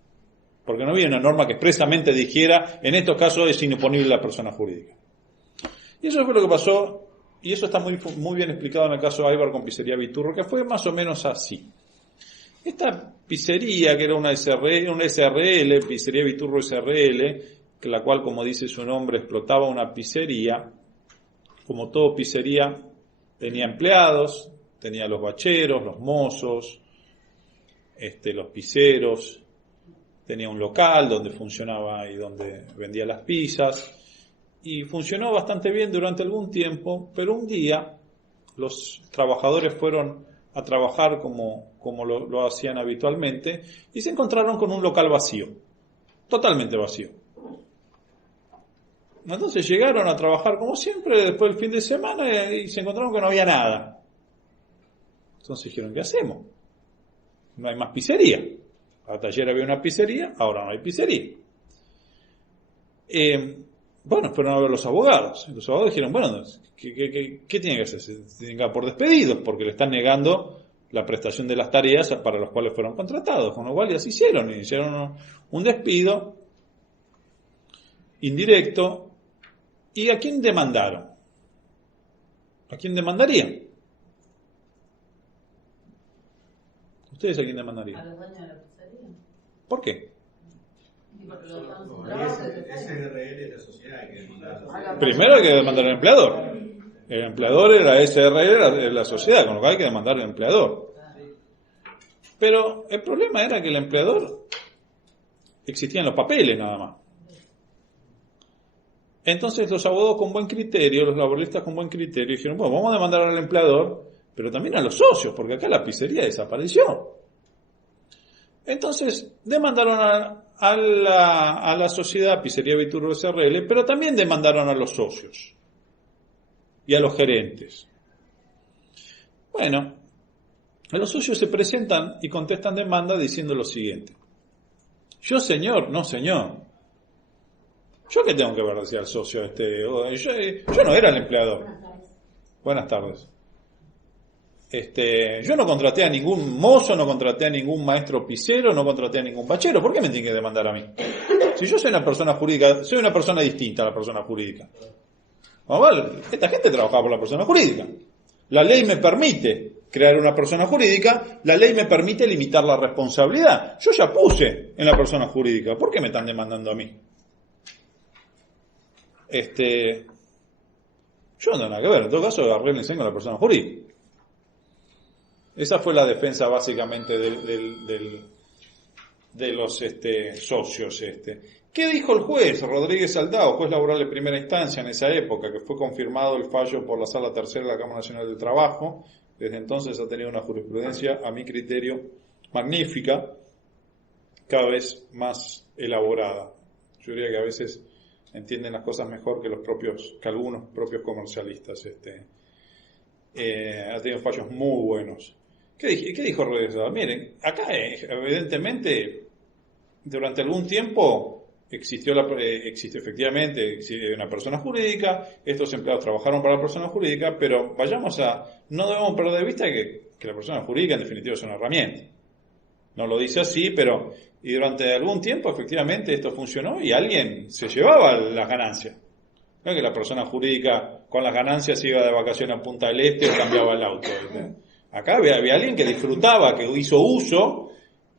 Porque no había una norma que expresamente dijera, en estos casos es inoponible la persona jurídica. Y eso fue lo que pasó, y eso está muy bien explicado en el caso Aybar con Pizzería Viturro, que fue más o menos así. Esta pizzería, que era una SRL, Pizzería Viturro SRL, la cual, como dice su nombre, explotaba una pizzería, como todo pizzería, tenía empleados, tenía los bacheros, los mozos, los pizzeros, tenía un local donde funcionaba y donde vendía las pizzas, y funcionó bastante bien durante algún tiempo, pero un día los trabajadores fueron a trabajar como lo hacían habitualmente y se encontraron con un local vacío, totalmente vacío. Entonces llegaron a trabajar como siempre después del fin de semana y se encontraron que no había nada. Entonces dijeron, ¿qué hacemos? No hay más pizzería. Hasta ayer había una pizzería, ahora no hay pizzería. Bueno, fueron a ver los abogados. Los abogados dijeron, bueno, ¿qué tienen que hacer? Se tienen que dar por despedidos porque le están negando la prestación de las tareas para las cuales fueron contratados. Con lo cual ya se hicieron un despido indirecto. ¿Y a quién demandaron? ¿A quién demandarían? ¿Ustedes a quién demandarían? A los dueños de la pizzería. ¿Por qué? Y porque lo están sin trabajo, SRL es la sociedad, hay que demandar. Primero hay que demandar al empleador. El empleador era SRL, era la sociedad, con lo cual hay que demandar al empleador. Pero el problema era que el empleador existían los papeles nada más. Entonces los abogados con buen criterio, los laboralistas con buen criterio, dijeron, bueno, vamos a demandar al empleador, pero también a los socios, porque acá la pizzería desapareció. Entonces demandaron a la sociedad Pizzería Viturro SRL, pero también demandaron a los socios y a los gerentes. Bueno, los socios se presentan y contestan demanda diciendo lo siguiente. Yo, señor, no, señor. ¿Yo qué tengo que ver? Decía el socio yo no era el empleador. Buenas tardes. Yo no contraté a ningún mozo, no contraté a ningún maestro pizzero, no contraté a ningún bachero. ¿Por qué me tienen que demandar a mí? Si yo soy una persona jurídica, soy una persona distinta a la persona jurídica. Esta gente trabajaba por la persona jurídica. La ley me permite crear una persona jurídica, la ley me permite limitar la responsabilidad. Yo ya puse en la persona jurídica. ¿Por qué me están demandando a mí? Yo no tengo nada que ver, en todo caso arréglense con la persona jurídica. Esa fue la defensa básicamente de los socios. ¿Qué dijo el juez Rodríguez Aldao, juez laboral de primera instancia en esa época, que fue confirmado el fallo por la Sala Tercera de la Cámara Nacional del Trabajo? Desde entonces ha tenido una jurisprudencia, a mi criterio, magnífica, cada vez más elaborada. Yo diría que a veces entienden las cosas mejor que algunos propios comercialistas. Ha tenido fallos muy buenos. ¿Qué dijo Rodríguez Aldao? Miren, acá evidentemente durante algún tiempo existe efectivamente una persona jurídica, estos empleados trabajaron para la persona jurídica, pero no debemos perder de vista que la persona jurídica en definitiva es una herramienta. No lo dice así, pero y durante algún tiempo efectivamente esto funcionó y alguien se llevaba las ganancias. No es que la persona jurídica con las ganancias iba de vacaciones a Punta del Este o cambiaba el auto. Acá había alguien que disfrutaba, que hizo uso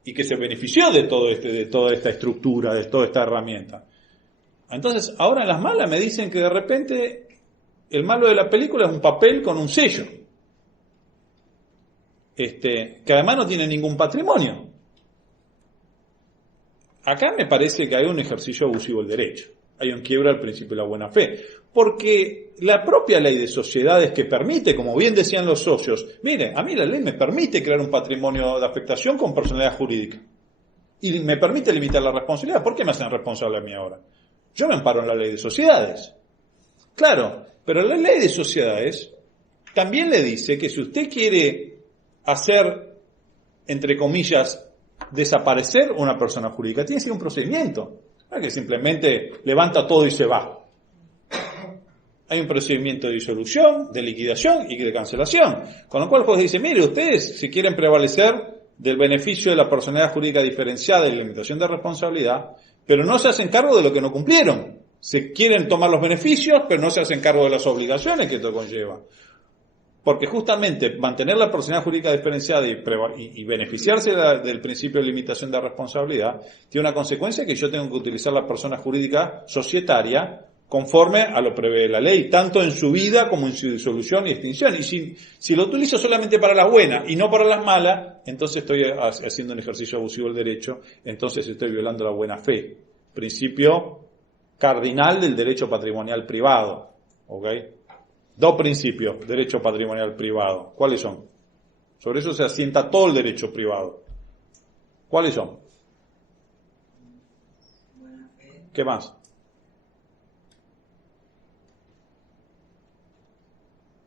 y que se benefició de toda esta estructura, de toda esta herramienta. Entonces, ahora en las malas me dicen que de repente el malo de la película es un papel con un sello, que además no tiene ningún patrimonio. Acá me parece que hay un ejercicio abusivo del derecho, hay un quiebra al principio de la buena fe, porque la propia ley de sociedades que permite, como bien decían los socios, mire, a mí la ley me permite crear un patrimonio de afectación con personalidad jurídica y me permite limitar la responsabilidad. ¿Por qué me hacen responsable a mí ahora? Yo me amparo en la ley de sociedades. Claro, pero la ley de sociedades también le dice que si usted quiere hacer, entre comillas, desaparecer una persona jurídica, tiene que ser un procedimiento, no es que simplemente levanta todo y se va. Hay un procedimiento de disolución, de liquidación y de cancelación. Con lo cual el juez dice, mire, ustedes si quieren prevalecer del beneficio de la personalidad jurídica diferenciada y limitación de responsabilidad, pero no se hacen cargo de lo que no cumplieron. Se quieren tomar los beneficios, pero no se hacen cargo de las obligaciones que esto conlleva. Porque justamente mantener la personalidad jurídica diferenciada y beneficiarse del principio de limitación de responsabilidad tiene una consecuencia que yo tengo que utilizar la persona jurídica societaria conforme a lo prevé la ley, tanto en su vida como en su disolución y extinción. Y si lo utilizo solamente para las buenas y no para las malas, entonces estoy haciendo un ejercicio abusivo del derecho, entonces estoy violando la buena fe. Principio cardinal del derecho patrimonial privado. ¿Ok? Dos principios, derecho patrimonial privado. ¿Cuáles son? Sobre eso se asienta todo el derecho privado. ¿Cuáles son? ¿Qué más?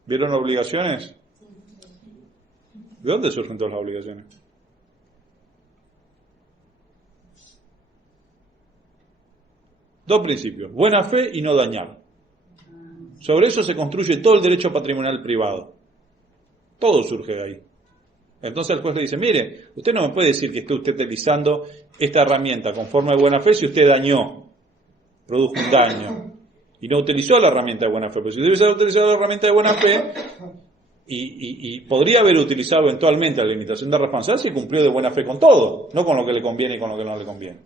¿Vieron obligaciones? ¿De dónde surgen todas las obligaciones? Dos principios, buena fe y no dañar. Sobre eso se construye todo el derecho patrimonial privado. Todo surge de ahí. Entonces el juez le dice, mire, usted no me puede decir que esté usted utilizando esta herramienta con forma de buena fe si usted dañó, produjo un daño. Y no utilizó la herramienta de buena fe. Pero si hubiese utilizado la herramienta de buena fe y podría haber utilizado eventualmente la limitación de responsabilidad si cumplió de buena fe con todo, no con lo que le conviene y con lo que no le conviene.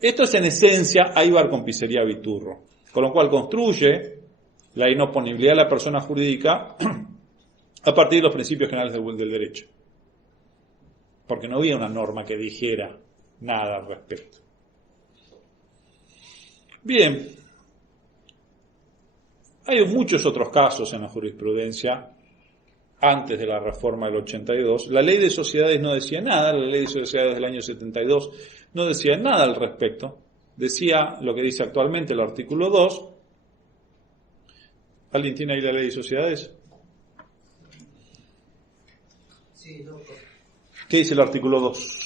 Esto es en esencia Aybar con Pizzería Viturro, con lo cual construye la inoponibilidad de la persona jurídica a partir de los principios generales del derecho. Porque no había una norma que dijera nada al respecto. Bien. Hay muchos otros casos en la jurisprudencia antes de la reforma del 82. La ley de sociedades no decía nada, la ley de sociedades del año 72 no decía nada al respecto. Decía lo que dice actualmente el artículo 2. ¿Alguien tiene ahí la ley de sociedades? Sí, doctor. ¿Qué dice el artículo 2?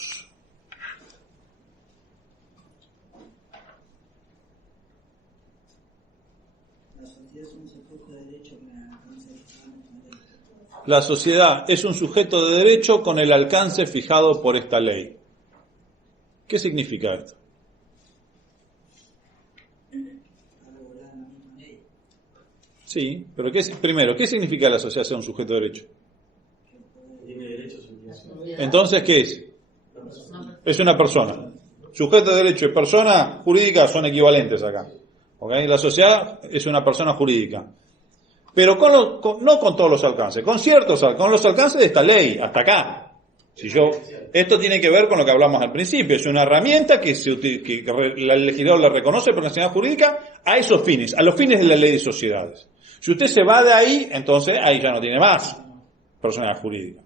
La sociedad es un sujeto de derecho con el alcance fijado por esta ley. ¿Qué significa esto? Sí, pero primero, ¿qué significa la sociedad ser un sujeto de derecho? Tiene derechos y obligaciones. Entonces, ¿qué es? Es una persona. Sujeto de derecho y persona jurídica son equivalentes acá. ¿Okay? La sociedad es una persona jurídica. pero no con todos los alcances, con los alcances de esta ley, hasta acá. Esto tiene que ver con lo que hablamos al principio, es una herramienta que el legislador la reconoce por personalidad jurídica a esos fines, a los fines de la ley de sociedades. Si usted se va de ahí, entonces ahí ya no tiene más personalidad jurídica.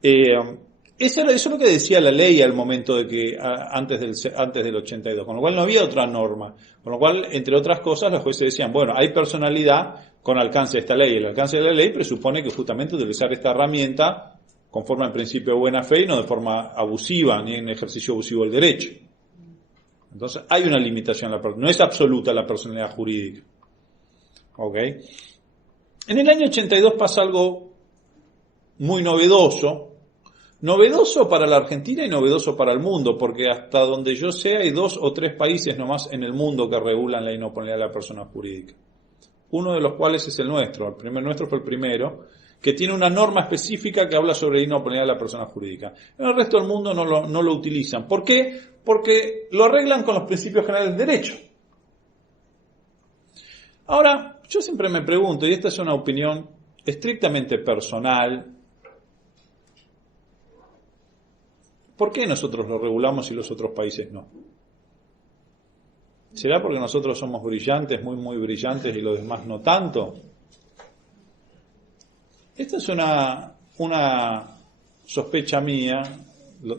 Eso es lo que decía la ley al momento de que antes del 82, con lo cual no había otra norma, con lo cual, entre otras cosas, los jueces decían, bueno, hay personalidad con alcance de esta ley. El alcance de la ley presupone que justamente utilizar esta herramienta conforme al principio de buena fe y no de forma abusiva, ni en ejercicio abusivo del derecho. Entonces, hay una limitación, no es absoluta la personalidad jurídica. ¿Ok? En el año 82 pasa algo muy novedoso para la Argentina y novedoso para el mundo, porque hasta donde yo sé hay 2 o 3 países nomás en el mundo que regulan la inoponibilidad de la persona jurídica. Uno de los cuales es el nuestro. Nuestro fue el primero, que tiene una norma específica que habla sobre la inoponibilidad de la persona jurídica. En el resto del mundo no lo utilizan. ¿Por qué? Porque lo arreglan con los principios generales del derecho. Ahora, yo siempre me pregunto, y esta es una opinión estrictamente personal, ¿por qué nosotros lo regulamos y los otros países no? ¿Será porque nosotros somos brillantes, muy, muy brillantes, y los demás no tanto? Esta es una sospecha mía,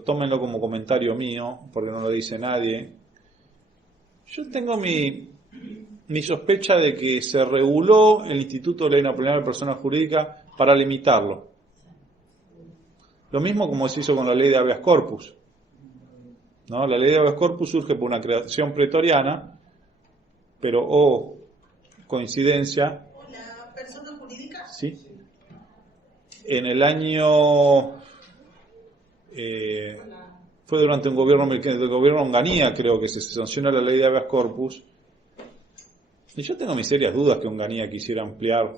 tómenlo como comentario mío, porque no lo dice nadie. Yo tengo mi sospecha de que se reguló el Instituto de la Inoponibilidad de Persona Jurídica para limitarlo. Lo mismo como se hizo con la ley de habeas corpus. ¿No? La ley de habeas corpus surge por una creación pretoriana, pero coincidencia. ¿La persona jurídica? Sí. En el año fue durante un gobierno del gobierno Onganía, creo que se sanciona la ley de habeas corpus. Y yo tengo mis serias dudas que Onganía quisiera ampliar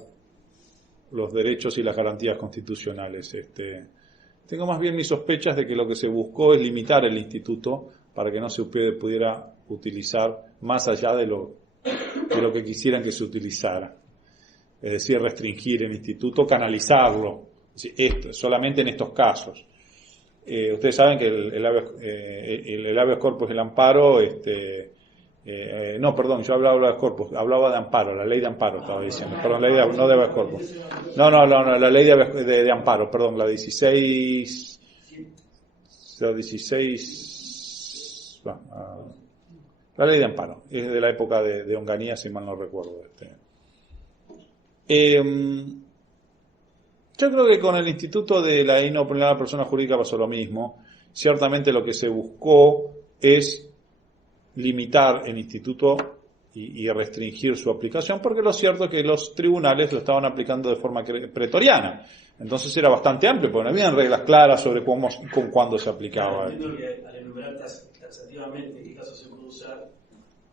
los derechos y las garantías constitucionales. Tengo más bien mis sospechas de que lo que se buscó es limitar el instituto para que no se pudiera utilizar más allá de lo que quisieran que se utilizara. Es decir, restringir el instituto, canalizarlo, solamente en estos casos. Ustedes saben que el habeas corpus, el amparo, yo hablaba de habeas corpus, hablaba de amparo, la ley de amparo estaba diciendo, perdón, no de habeas corpus. No, la ley de amparo, perdón, la 16, la ley de amparo, es de la época de Onganía, si mal no recuerdo. Yo creo que con el Instituto de la Inoponibilidad de la Persona Jurídica pasó lo mismo. Ciertamente lo que se buscó es limitar el instituto y restringir su aplicación, porque lo cierto es que los tribunales lo estaban aplicando de forma pretoriana. Entonces era bastante amplio, porque no habían reglas claras sobre cuándo se aplicaba. Entiendo que al enumerar taxativamente qué casos se puede usar,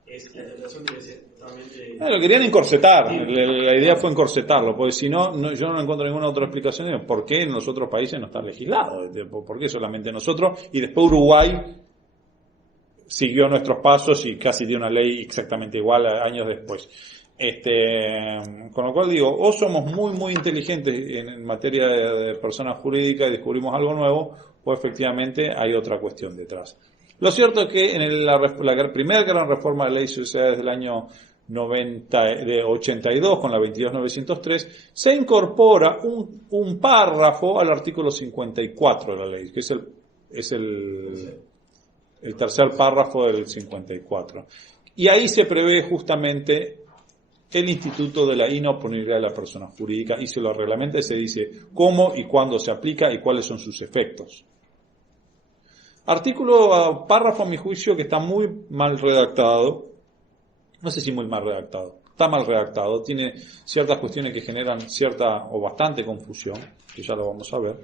es la interpretación que es totalmente... Lo querían encorsetar, la idea fue encorsetarlo, porque si no, yo no encuentro ninguna otra explicación de por qué en los otros países no está legislado, por qué solamente nosotros, y después Uruguay siguió nuestros pasos y casi dio una ley exactamente igual años después. Con lo cual digo, o somos muy muy inteligentes en materia de persona jurídica y descubrimos algo nuevo, o efectivamente hay otra cuestión detrás. Lo cierto es que en la primera gran reforma de la ley de sociedades del año 82, con la 22.903, se incorpora un párrafo al artículo 54 de la ley, que es el tercer párrafo del 54. Y ahí se prevé justamente el instituto de la inoponibilidad de la persona jurídica, y se lo reglamenta y se dice cómo y cuándo se aplica y cuáles son sus efectos. Párrafo a mi juicio que está muy mal redactado, no sé si muy mal redactado, está mal redactado, tiene ciertas cuestiones que generan cierta o bastante confusión, que ya lo vamos a ver,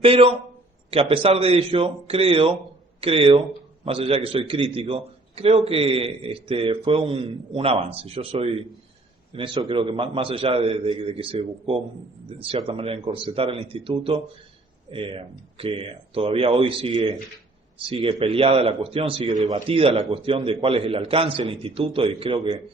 pero que a pesar de ello, creo, más allá de que soy crítico, creo que fue un avance. Yo soy, en eso creo que más allá de que se buscó de cierta manera encorsetar el instituto, que todavía hoy sigue sigue peleada la cuestión, sigue debatida la cuestión de cuál es el alcance del instituto, y creo que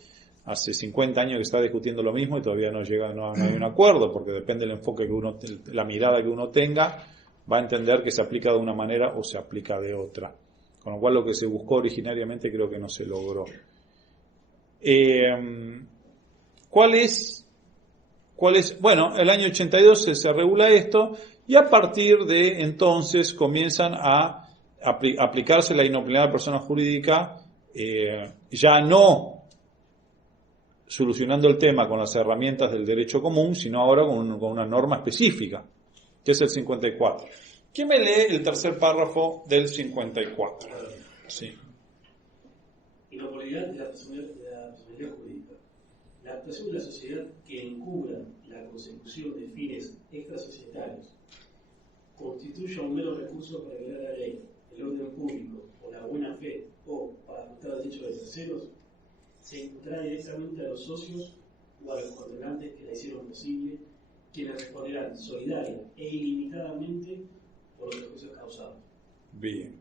hace 50 años que está discutiendo lo mismo y todavía no hay un acuerdo, porque depende del enfoque que uno, la mirada que uno tenga, va a entender que se aplica de una manera o se aplica de otra. Con lo cual lo que se buscó originariamente creo que no se logró. ¿Cuál es? Bueno, el año 82 se regula esto, y a partir de entonces comienzan a aplicarse la inopinabilidad de persona jurídica, ya no solucionando el tema con las herramientas del derecho común, sino ahora con una norma específica, que es el 54. ¿Quién me lee el tercer párrafo del 54? Sí. Inoportunidad de la personalidad jurídica. La actuación de la sociedad que encubra la consecución de fines extrasocietarios constituya un mero recurso para violar la ley, el orden público o la buena fe, o para afectar derechos de terceros, se imputará directamente a los socios o a los controlantes que la hicieron posible, quienes responderán solidaria e ilimitadamente por los perjuicios causados. Bien.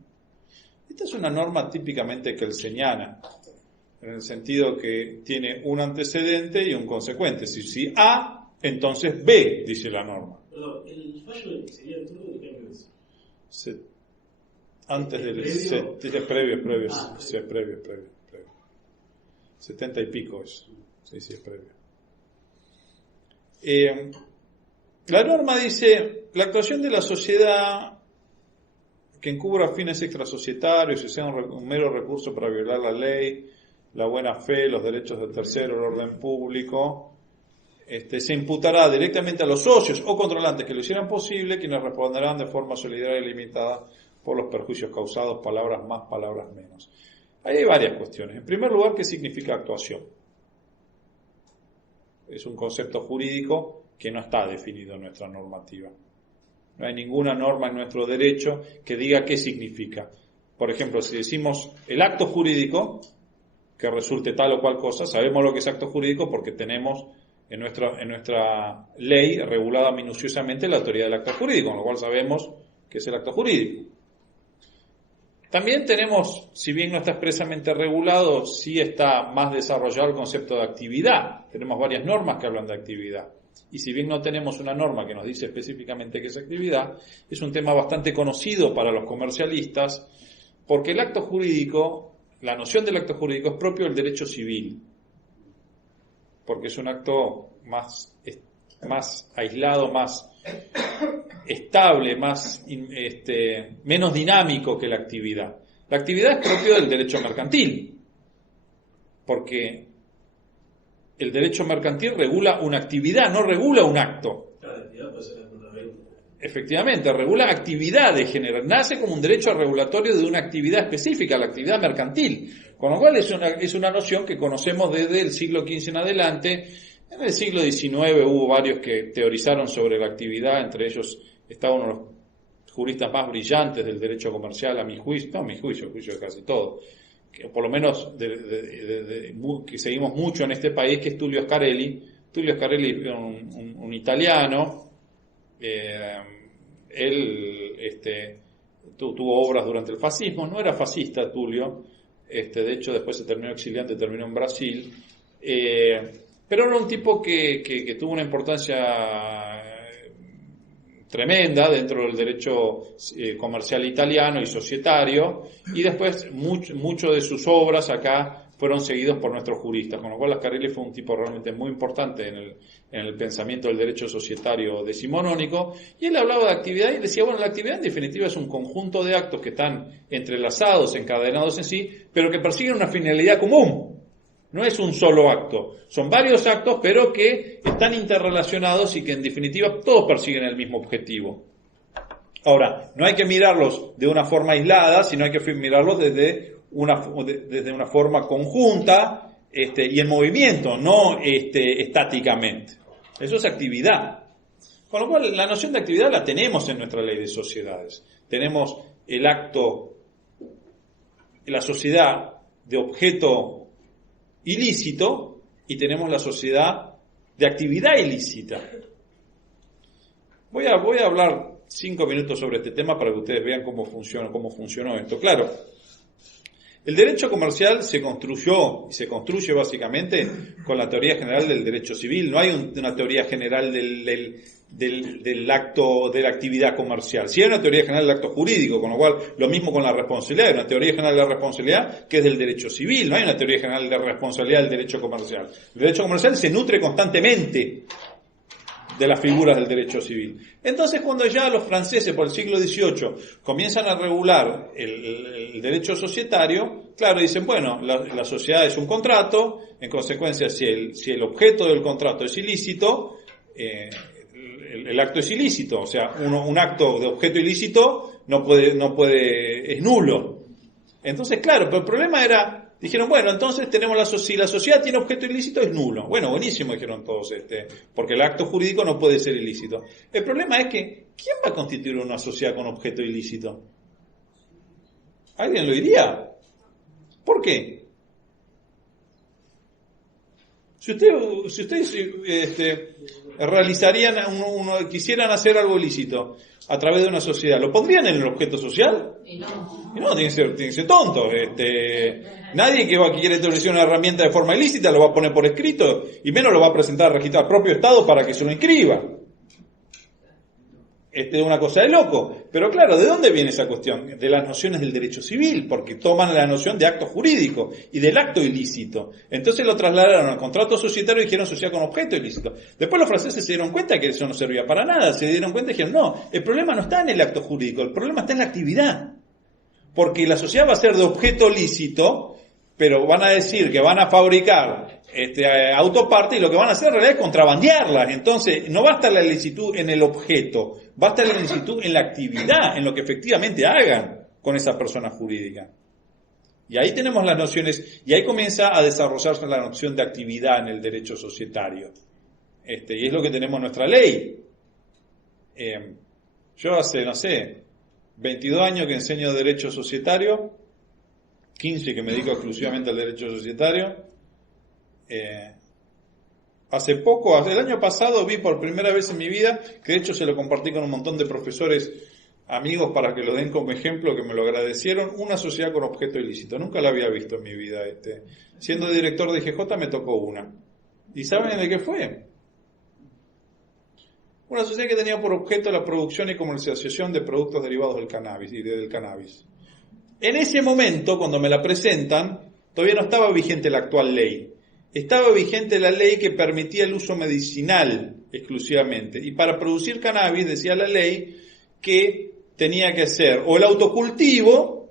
Esta es una norma típicamente kelseniana, en el sentido que tiene un antecedente y un consecuente. Si A, entonces B, dice la norma. Perdón, el fallo sería el turno de qué año es. Antes del... Es previo. Sí, es previo. 70 y pico es. Sí, es previo. La norma dice, la actuación de la sociedad que encubra fines extrasocietarios y sea un mero recurso para violar la ley, la buena fe, los derechos del tercero, el orden público, se imputará directamente a los socios o controlantes que lo hicieran posible, quienes responderán de forma solidaria y limitada por los perjuicios causados, palabras más, palabras menos. Ahí hay varias cuestiones. En primer lugar, ¿qué significa actuación? Es un concepto jurídico que no está definido en nuestra normativa. No hay ninguna norma en nuestro derecho que diga qué significa. Por ejemplo, si decimos el acto jurídico, que resulte tal o cual cosa, sabemos lo que es acto jurídico porque tenemos en nuestra ley regulada minuciosamente la autoridad del acto jurídico, con lo cual sabemos qué es el acto jurídico. También tenemos, si bien no está expresamente regulado, sí está más desarrollado el concepto de actividad. Tenemos varias normas que hablan de actividad. Y si bien no tenemos una norma que nos dice específicamente qué es actividad, es un tema bastante conocido para los comercialistas, porque el acto jurídico, la noción del acto jurídico es propio del derecho civil, porque es un acto más aislado, más estable, menos dinámico que la actividad. La actividad es propio del derecho mercantil, porque el derecho mercantil regula una actividad, no regula un acto. La actividad puede ser la contabilidad. Efectivamente, regula actividades generales. Nace como un derecho regulatorio de una actividad específica, la actividad mercantil. Con lo cual es una noción que conocemos desde el siglo XV en adelante. En el siglo XIX hubo varios que teorizaron sobre la actividad, entre ellos estaba uno de los juristas más brillantes del derecho comercial, a mi juicio de casi todo, que por lo menos que seguimos mucho en este país, que es Tullio Scarelli. Tullio Scarelli era un italiano. Él tuvo obras durante el fascismo, no era fascista Tullio, de hecho después se terminó exiliando y terminó en Brasil, pero era un tipo que tuvo una importancia tremenda dentro del derecho comercial italiano y societario, y después mucho de sus obras acá fueron seguidos por nuestros juristas, con lo cual Scarelli fue un tipo realmente muy importante en el pensamiento del derecho societario decimonónico, y él hablaba de actividad y decía, bueno, la actividad en definitiva es un conjunto de actos que están entrelazados, encadenados en sí, pero que persiguen una finalidad común. No es un solo acto, son varios actos, pero que están interrelacionados y que en definitiva todos persiguen el mismo objetivo. Ahora, no hay que mirarlos de una forma aislada, sino hay que mirarlos desde una forma conjunta y en movimiento, no estáticamente. Eso es actividad. Con lo cual, la noción de actividad la tenemos en nuestra ley de sociedades. Tenemos el acto, la sociedad de objeto ilícito y tenemos la sociedad de actividad ilícita. Voy a hablar 5 minutos sobre este tema para que ustedes vean cómo funcionó esto. Claro, el derecho comercial se construyó y se construye básicamente con la teoría general del derecho civil. No hay una teoría general del acto, de la actividad comercial. Sí hay una teoría general del acto jurídico, con lo cual lo mismo con la responsabilidad. Hay una teoría general de la responsabilidad que es del derecho civil. No hay una teoría general de responsabilidad del derecho comercial. El derecho comercial se nutre constantemente de las figuras del derecho civil. Entonces, cuando ya los franceses por el siglo XVIII comienzan a regular el derecho societario, claro, dicen, bueno, la sociedad es un contrato, en consecuencia, si el objeto del contrato es ilícito, el acto es ilícito, o sea, un acto de objeto ilícito no puede, es nulo. Entonces, claro, pero el problema era, dijeron, bueno, entonces tenemos si la sociedad tiene objeto ilícito es nulo. Bueno, buenísimo, dijeron todos, porque el acto jurídico no puede ser ilícito. El problema es que, ¿quién va a constituir una sociedad con objeto ilícito? ¿Alguien lo diría? ¿Por qué? Si ustedes realizarían, quisieran hacer algo ilícito a través de una sociedad, ¿lo pondrían en el objeto social? Y no. Y no, tiene que ser tonto. Nadie que quiere introducir una herramienta de forma ilícita lo va a poner por escrito y menos lo va a presentar al registro al propio Estado para que se lo inscriba. Es una cosa de loco. Pero claro, ¿de dónde viene esa cuestión? De las nociones del derecho civil, porque toman la noción de acto jurídico y del acto ilícito. Entonces lo trasladaron al contrato societario y dijeron sociedad con objeto ilícito. Después los franceses se dieron cuenta que eso no servía para nada. Se dieron cuenta y dijeron, no, el problema no está en el acto jurídico, el problema está en la actividad. Porque la sociedad va a ser de objeto lícito, pero van a decir que van a fabricar autopartes y lo que van a hacer en realidad es contrabandearlas. Entonces, no va a estar la ilicitud en el objeto, va a estar la ilicitud en la actividad, en lo que efectivamente hagan con esa persona jurídica. Y ahí tenemos las nociones, y ahí comienza a desarrollarse la noción de actividad en el derecho societario. Y es lo que tenemos en nuestra ley. Yo hace, 22 años que enseño derecho societario, 15 que me dedico exclusivamente al derecho societario. Hace poco, el año pasado vi por primera vez en mi vida, que de hecho se lo compartí con un montón de profesores amigos para que lo den como ejemplo, que me lo agradecieron, una sociedad con objeto ilícito. Nunca la había visto en mi vida. Siendo director de IGJ me tocó una. ¿Y saben de qué fue? Una sociedad que tenía por objeto la producción y comercialización de productos derivados del cannabis y del cannabis. En ese momento, cuando me la presentan, todavía no estaba vigente la actual ley. Estaba vigente la ley que permitía el uso medicinal exclusivamente. Y para producir cannabis, decía la ley, que tenía que ser o el autocultivo,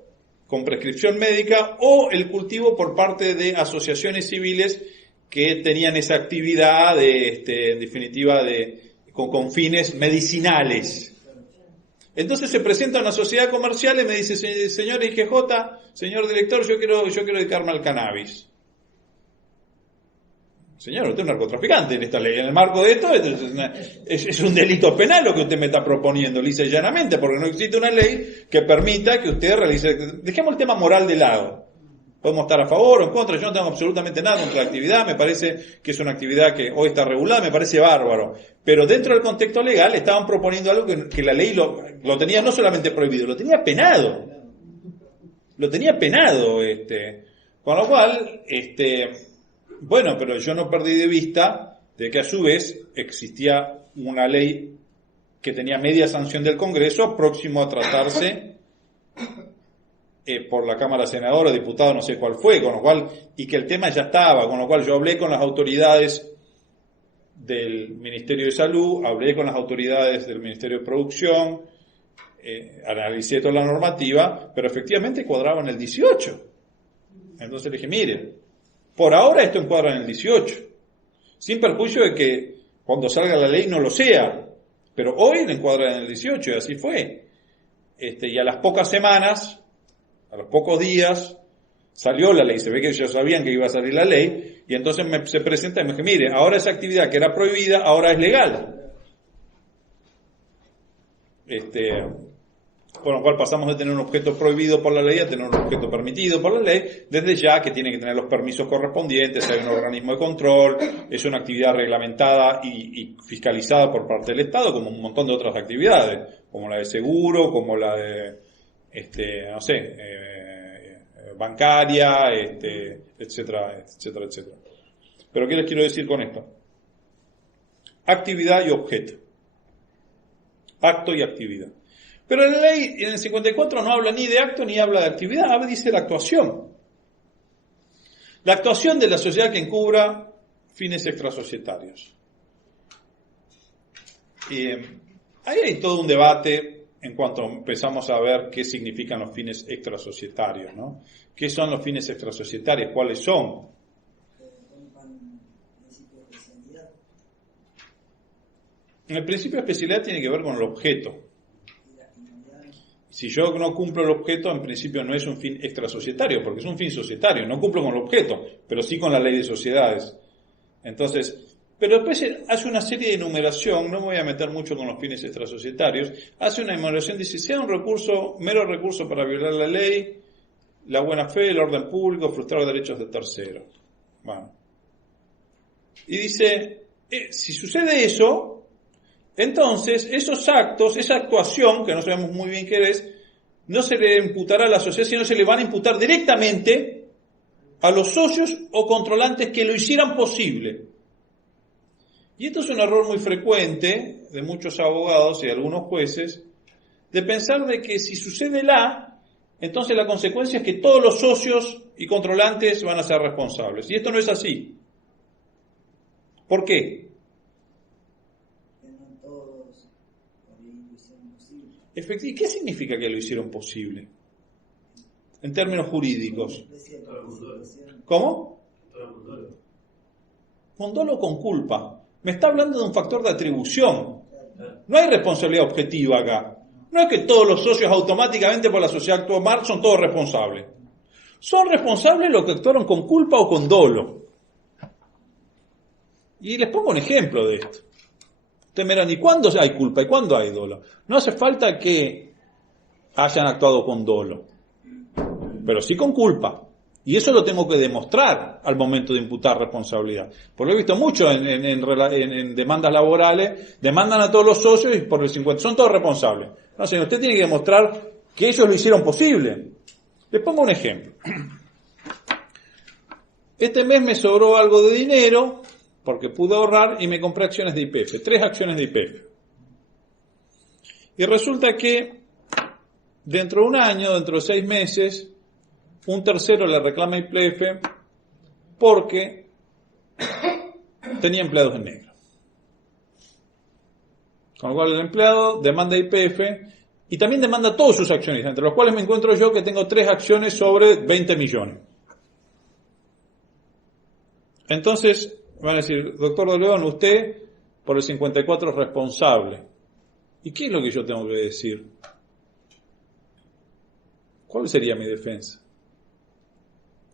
con prescripción médica, o el cultivo por parte de asociaciones civiles que tenían esa actividad en definitiva, con fines medicinales. Entonces se presenta una sociedad comercial y me dice, señor IGJ, señor director, yo quiero dedicarme al cannabis. Señor, usted es un narcotraficante en esta ley. En el marco de esto es un delito penal lo que usted me está proponiendo, lisa y llanamente, porque no existe una ley que permita que usted realice... Dejemos el tema moral de lado. Podemos estar a favor o en contra, yo no tengo absolutamente nada contra la actividad, me parece que es una actividad que hoy está regulada, me parece bárbaro. Pero dentro del contexto legal estaban proponiendo algo que la ley lo tenía no solamente prohibido, lo tenía penado. Lo tenía penado, Con lo cual, bueno, pero yo no perdí de vista de que a su vez existía una ley que tenía media sanción del Congreso, próximo a tratarse por la Cámara Senadora, diputado, no sé cuál fue, con lo cual, y que el tema ya estaba, con lo cual yo hablé con las autoridades del Ministerio de Salud, hablé con las autoridades del Ministerio de Producción, analicé toda la normativa, pero efectivamente cuadraba en el 18. Entonces le dije, miren, por ahora esto encuadra en el 18, sin perjuicio de que cuando salga la ley no lo sea, pero hoy lo encuadra en el 18 y así fue. Y a las pocas semanas, a los pocos días, salió la ley, se ve que ellos sabían que iba a salir la ley, y entonces se presenta y me dije, mire, ahora esa actividad que era prohibida, ahora es legal. Con lo cual pasamos de tener un objeto prohibido por la ley a tener un objeto permitido por la ley, desde ya que tiene que tener los permisos correspondientes, hay un organismo de control, es una actividad reglamentada y fiscalizada por parte del Estado, como un montón de otras actividades. como la de seguro, como la de, no sé, bancaria, etcétera, etcétera, etcétera. Pero ¿qué les quiero decir con esto? Actividad y objeto. Acto y actividad. Pero en la ley, en el 54, no habla ni de acto ni habla de actividad, dice la actuación. La actuación de la sociedad que encubra fines extrasocietarios. Ahí hay todo un debate en cuanto empezamos a ver qué significan los fines extrasocietarios, ¿no? ¿Qué son los fines extrasocietarios? ¿Cuáles son? El principio de especialidad tiene que ver con el objeto. Si yo no cumplo el objeto, en principio no es un fin extrasocietario, porque es un fin societario, no cumplo con el objeto, pero sí con la ley de sociedades. Entonces, pero después hace una serie de enumeración, no me voy a meter mucho con los fines extrasocietarios, hace una enumeración, dice, sea un recurso, mero recurso para violar la ley, la buena fe, el orden público, frustrar derechos de terceros. Bueno. Y dice, si sucede eso, entonces esos actos, esa actuación, que no sabemos muy bien qué es, no se le imputará a la sociedad, sino se le van a imputar directamente a los socios o controlantes que lo hicieran posible. Y esto es un error muy frecuente de muchos abogados y de algunos jueces, de pensar de que si sucede entonces la consecuencia es que todos los socios y controlantes van a ser responsables. Y esto no es así. ¿Por qué? ¿Y qué significa que lo hicieron posible? En términos jurídicos. ¿Cómo? Con dolo o con culpa. Me está hablando de un factor de atribución. No hay responsabilidad objetiva acá. No es que todos los socios automáticamente por la sociedad actuó mal son todos responsables. Son responsables los que actuaron con culpa o con dolo. Y les pongo un ejemplo de esto. Ustedes me dirán, ¿y cuándo hay culpa y cuándo hay dolo? No hace falta que hayan actuado con dolo, pero sí con culpa. Y eso lo tengo que demostrar al momento de imputar responsabilidad. Porque lo he visto mucho en demandas laborales, demandan a todos los socios y por el 50% son todos responsables. No, señor, usted tiene que demostrar que ellos lo hicieron posible. Les pongo un ejemplo. Este mes me sobró algo de dinero porque pude ahorrar y me compré acciones de YPF, 3 acciones de YPF. Y resulta que dentro de un año, dentro de 6 meses, un tercero le reclama a YPF porque tenía empleados en negro. Con lo cual el empleado demanda a YPF y también demanda a todos sus accionistas, entre los cuales me encuentro yo que tengo 3 acciones sobre 20 millones. Entonces, van a decir, doctor de León, usted por el 54 es responsable. ¿Y qué es lo que yo tengo que decir? ¿Cuál sería mi defensa?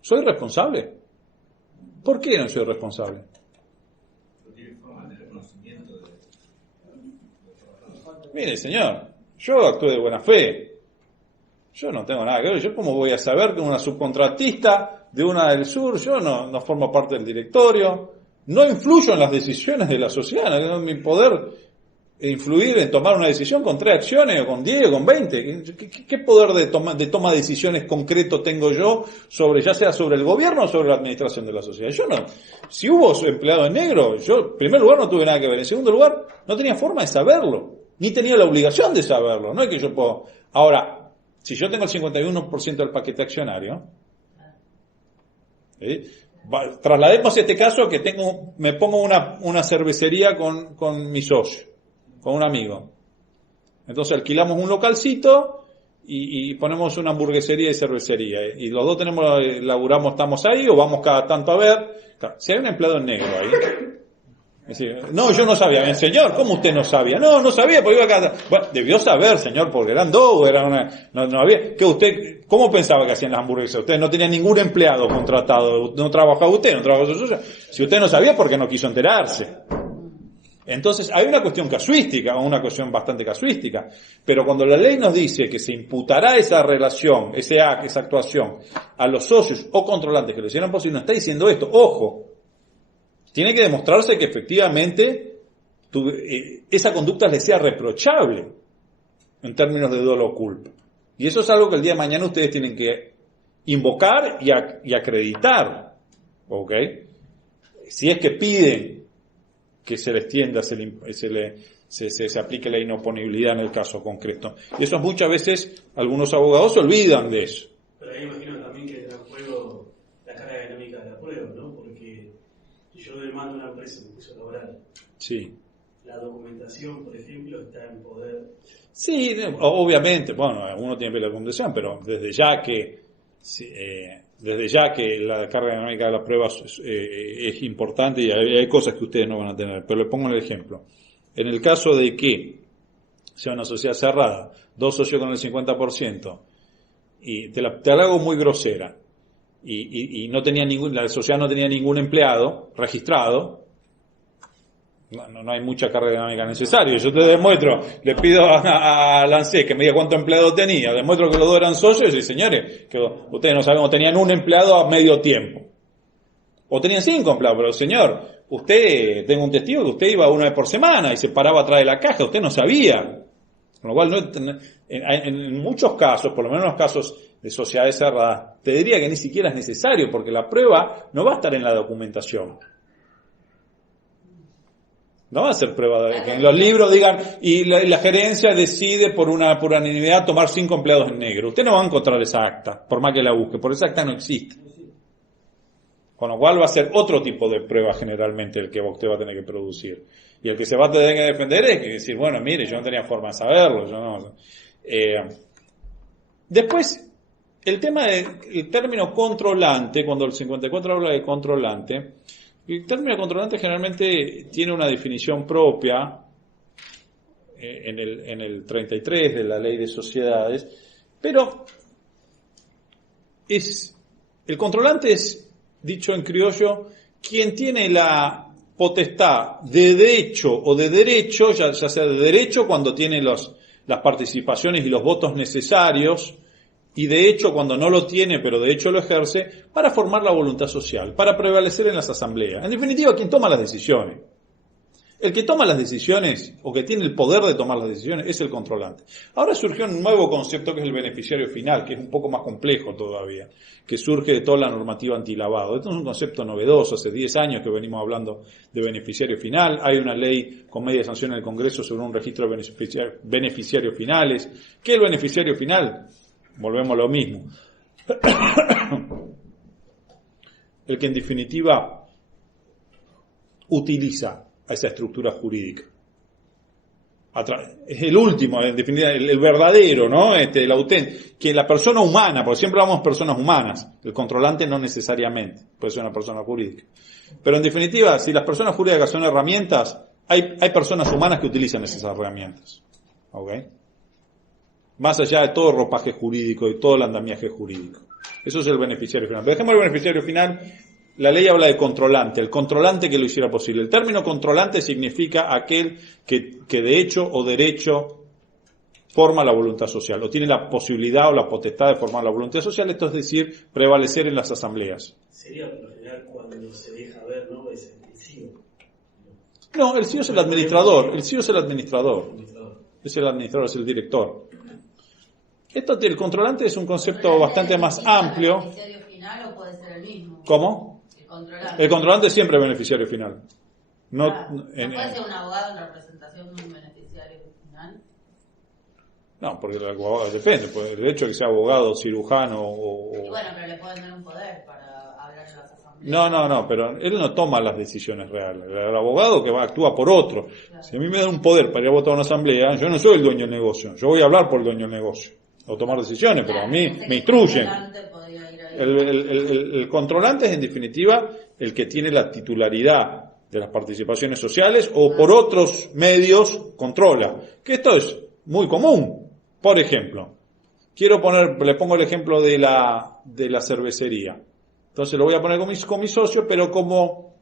¿Soy responsable? ¿Por qué no soy responsable? Mire, señor, yo actué de buena fe. Yo no tengo nada que ver. ¿Yo cómo voy a saber que una subcontratista de una del sur, yo no formo parte del directorio? No influyo en las decisiones de la sociedad, no es mi poder influir en tomar una decisión con 3 acciones o con 10 o con 20. ¿Qué poder de toma de decisiones concreto tengo yo sobre, ya sea sobre el gobierno o sobre la administración de la sociedad? Yo no. Si hubo empleado en negro, yo en primer lugar no tuve nada que ver. En segundo lugar, no tenía forma de saberlo. Ni tenía la obligación de saberlo. No es que yo puedo. Ahora, si yo tengo el 51% del paquete accionario, traslademos este caso que me pongo una cervecería con mi socio, con un amigo. Entonces alquilamos un localcito y ponemos una hamburguesería y cervecería. Y los dos laburamos, estamos ahí o vamos cada tanto a ver. Claro, si hay un empleado en negro ahí. Es decir, no, yo no sabía. Señor, ¿cómo usted no sabía? No sabía, porque iba acá. Bueno, debió saber, señor, porque eran 2, no había. ¿Qué usted, cómo pensaba que hacían las hamburguesas? Usted no tenía ningún empleado contratado, no trabajaba usted, no trabajaba su socio. Si usted no sabía, ¿por qué no quiso enterarse? Entonces, hay una cuestión casuística, una cuestión bastante casuística. Pero cuando la ley nos dice que se imputará esa relación, esa actuación, a los socios o controlantes que lo hicieran posible, no está diciendo esto. Ojo. Tiene que demostrarse que efectivamente esa conducta le sea reprochable. en términos de dolo o culpa. Y eso es algo que el día de mañana ustedes tienen que invocar y acreditar, ¿ok? Si es que piden que se les tienda, se aplique la inoponibilidad en el caso concreto. Y eso muchas veces algunos abogados se olvidan de eso. Pero ahí imagino también que entra en juego la carga dinámica de la prueba, ¿no? Porque si yo demando a una empresa en juicio laboral, Sí. la documentación, por ejemplo, está en poder. Sí, obviamente, bueno, uno tiene que ver la documentación, pero desde ya que la carga dinámica de las pruebas es importante y hay cosas que ustedes no van a tener. Pero le pongo el ejemplo. En el caso de que sea una sociedad cerrada, 2 socios con el 50%, y te la hago muy grosera, y no tenía la sociedad no tenía ningún empleado registrado, no hay mucha carga dinámica necesaria. Yo te demuestro, le pido a Lancet que me diga cuánto empleado tenía, demuestro que los dos eran socios y señores, que ustedes no sabemos, tenían un empleado a medio tiempo. O tenían 5 empleados, pero señor, usted, tengo un testigo que usted iba una vez por semana y se paraba atrás de la caja, usted no sabía. Con lo cual, en muchos casos, por lo menos en los casos de sociedades cerradas, te diría que ni siquiera es necesario, porque la prueba no va a estar en la documentación. No va a ser prueba de que en los libros digan, y la gerencia decide por unanimidad tomar 5 empleados en negro. Usted no va a encontrar esa acta, por más que la busque, por esa acta no existe. Con lo cual va a ser otro tipo de prueba generalmente el que usted va a tener que producir. Y el que se va a tener que defender es que decir, bueno, mire, yo no tenía forma de saberlo. Yo no. Después, el término controlante, cuando el 54 habla de controlante, el término controlante generalmente tiene una definición propia en el 33 de la Ley de Sociedades, pero el controlante es, dicho en criollo, quien tiene la potestad de hecho o de derecho, ya sea de derecho cuando tiene las participaciones y los votos necesarios, y de hecho cuando no lo tiene, pero de hecho lo ejerce, para formar la voluntad social, para prevalecer en las asambleas. En definitiva, quien toma las decisiones. El que toma las decisiones, o que tiene el poder de tomar las decisiones, es el controlante. Ahora surgió un nuevo concepto que es el beneficiario final, que es un poco más complejo todavía, que surge de toda la normativa antilavado. Esto es un concepto novedoso, hace 10 años que venimos hablando de beneficiario final. Hay una ley con media sanción en el Congreso sobre un registro de beneficiarios finales. ¿Qué es el beneficiario final? Volvemos a lo mismo. El que en definitiva utiliza a esa estructura jurídica. Es el último, en definitiva, el verdadero, ¿no? El auténtico, que la persona humana, porque siempre hablamos de personas humanas, el controlante no necesariamente, puede ser una persona jurídica. Pero en definitiva, si las personas jurídicas son herramientas, hay personas humanas que utilizan esas herramientas. ¿Ok? Más allá de todo el ropaje jurídico y todo el andamiaje jurídico. Eso es el beneficiario final. Pero dejemos el beneficiario final. La ley habla de controlante, el controlante que lo hiciera posible. El término controlante significa aquel que de hecho o derecho forma la voluntad social, o tiene la posibilidad o la potestad de formar la voluntad social, esto es decir, prevalecer en las asambleas. Sería por lo general cuando se deja ver, ¿no? Es el CEO. No, el CEO es el administrador, Es el administrador, es el director. El controlante es un concepto bastante más amplio. ¿El beneficiario final o puede ser el mismo? ¿Cómo? El controlante es siempre beneficiario final. ¿No puede ser un abogado en representación de un beneficiario final? No, porque el abogado depende. De hecho, que sea abogado, cirujano Y bueno, pero le pueden dar un poder para hablar en las asambleas. No, pero él no toma las decisiones reales. El abogado que actúa por otro. Claro. Si a mí me dan un poder para ir a votar a una asamblea, yo no soy el dueño del negocio. Yo voy a hablar por el dueño del negocio. O tomar decisiones, pero a mí me instruyen. El controlante es en definitiva el que tiene la titularidad de las participaciones sociales o por otros medios controla. Que esto es muy común. Por ejemplo, le pongo el ejemplo de la cervecería. Entonces lo voy a poner con mi socio, pero como